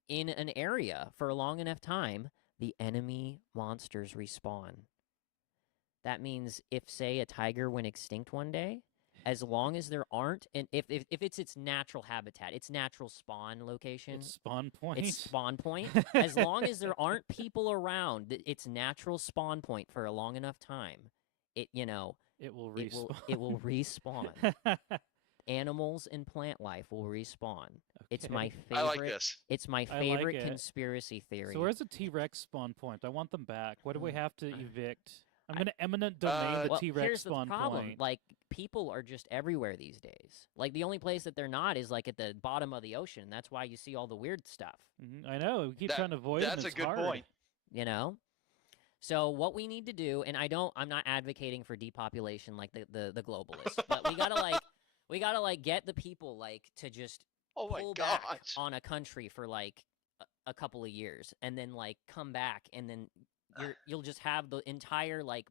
in an area for a long enough time, the enemy monsters respawn. That means if, say, a tiger went extinct one day, as long as there aren't, and if it's its natural habitat, its natural spawn location, It's spawn point. its spawn point, as long as there aren't people around, its natural spawn point for a long enough time, it it will respawn. it will respawn. Animals and plant life will respawn. It's my Okay. favorite. I like this. It's my I like favorite it. conspiracy theory. So where's the T-Rex spawn point? I want them back. What do we have to evict? I'm gonna eminent Well, domain the Well, T-Rex here's spawn the problem. point. Like, people are just everywhere these days. Like, the only place that they're not is like at the bottom of the ocean. That's why you see all the weird stuff. I know. We keep trying to avoid them. That's a It's good hard. point. You know. So what we need to do, and I'm not advocating for depopulation like the globalists, but we gotta like get the people like to just Oh my pull back gosh. on a country for like a couple of years, and then like come back, and then you'll just have the entire like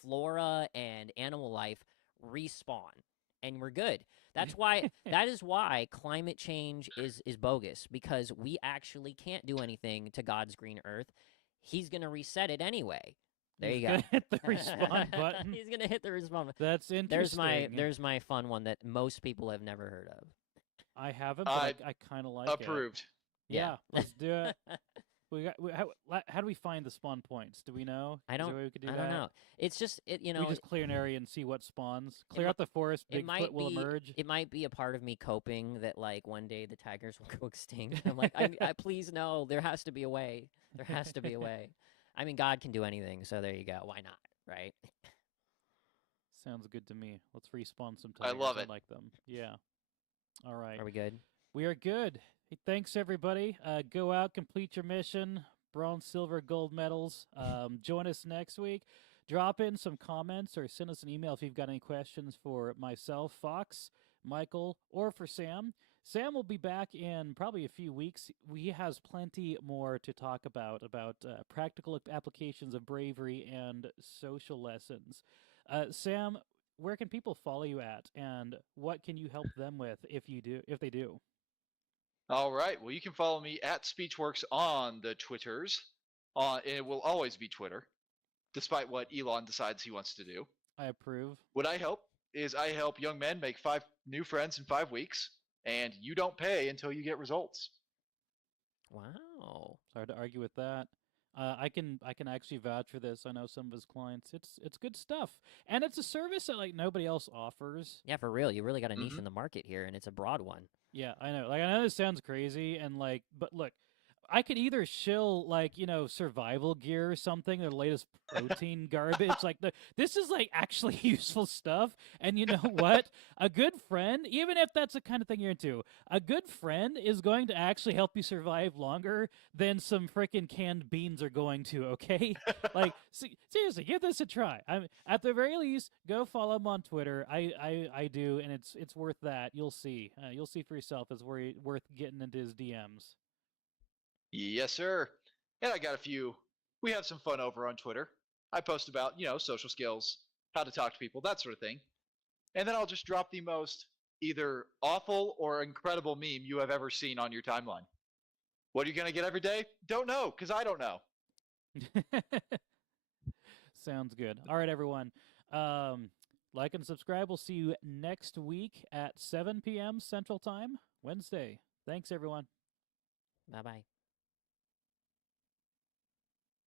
flora and animal life respawn, and we're good. That is why climate change is bogus, because we actually can't do anything to God's green earth. He's gonna reset it anyway. There He's you gonna go. hit the respawn button. He's gonna hit the respawn button. That's interesting. There's my fun one that most people have never heard of. I haven't, but I kind of like it. Approved. Yeah, let's do it. How do we find the spawn points? Do we know? I Is there don't. a way we could do I that? don't know. It's just We just clear an area and see what spawns. Clear mi- out the forest. it Bigfoot might will be emerge. it might be a part of me coping that like one day the tigers will go extinct. I'm like, I please no. There has to be a way. There has to be a way. I mean, God can do anything, so there you go. Why not? Right? Sounds good to me. Let's respawn some I tigers. love it. I like them. Yeah. All right. Are we good? We are good. Hey, thanks, everybody. Go out, complete your mission. Bronze, silver, gold medals. Join us next week. Drop in some comments or send us an email if you've got any questions for myself, Fox, Michael, or for Sam. Sam will be back in probably a few weeks. He has plenty more to talk about practical applications of bravery and social lessons. Sam, where can people follow you at, and what can you help them with if they do? All right. Well, you can follow me at Speechworks on the Twitters. It will always be Twitter, despite what Elon decides he wants to do. I approve. What I help is I help young men make 5 new friends in 5 weeks, and you don't pay until you get results. Wow. It's hard to argue with that. I can actually vouch for this. I know some of his clients. It's good stuff, and it's a service that like nobody else offers. Yeah, for real. You really got a niche Mhm. in the market here, and it's a broad one. Yeah, I know. Like I know this sounds crazy, and like, but look, I could either shill like survival gear or something, the latest protein garbage. Like this is like actually useful stuff. And you know what? A good friend, even if that's the kind of thing you're into, a good friend is going to actually help you survive longer than some freaking canned beans are going to. Okay, like seriously, give this a try. At the very least, go follow him on Twitter. I do, and it's worth that. You'll see. You'll see for yourself. It's worth getting into his DMs. Yes, sir. And I got a few. We have some fun over on Twitter. I post about, social skills, how to talk to people, that sort of thing. And then I'll just drop the most either awful or incredible meme you have ever seen on your timeline. What are you going to get every day? Don't know, because I don't know. Sounds good. All right, everyone. Like and subscribe. We'll see you next week at 7 p.m. Central Time, Wednesday. Thanks, everyone. Bye bye.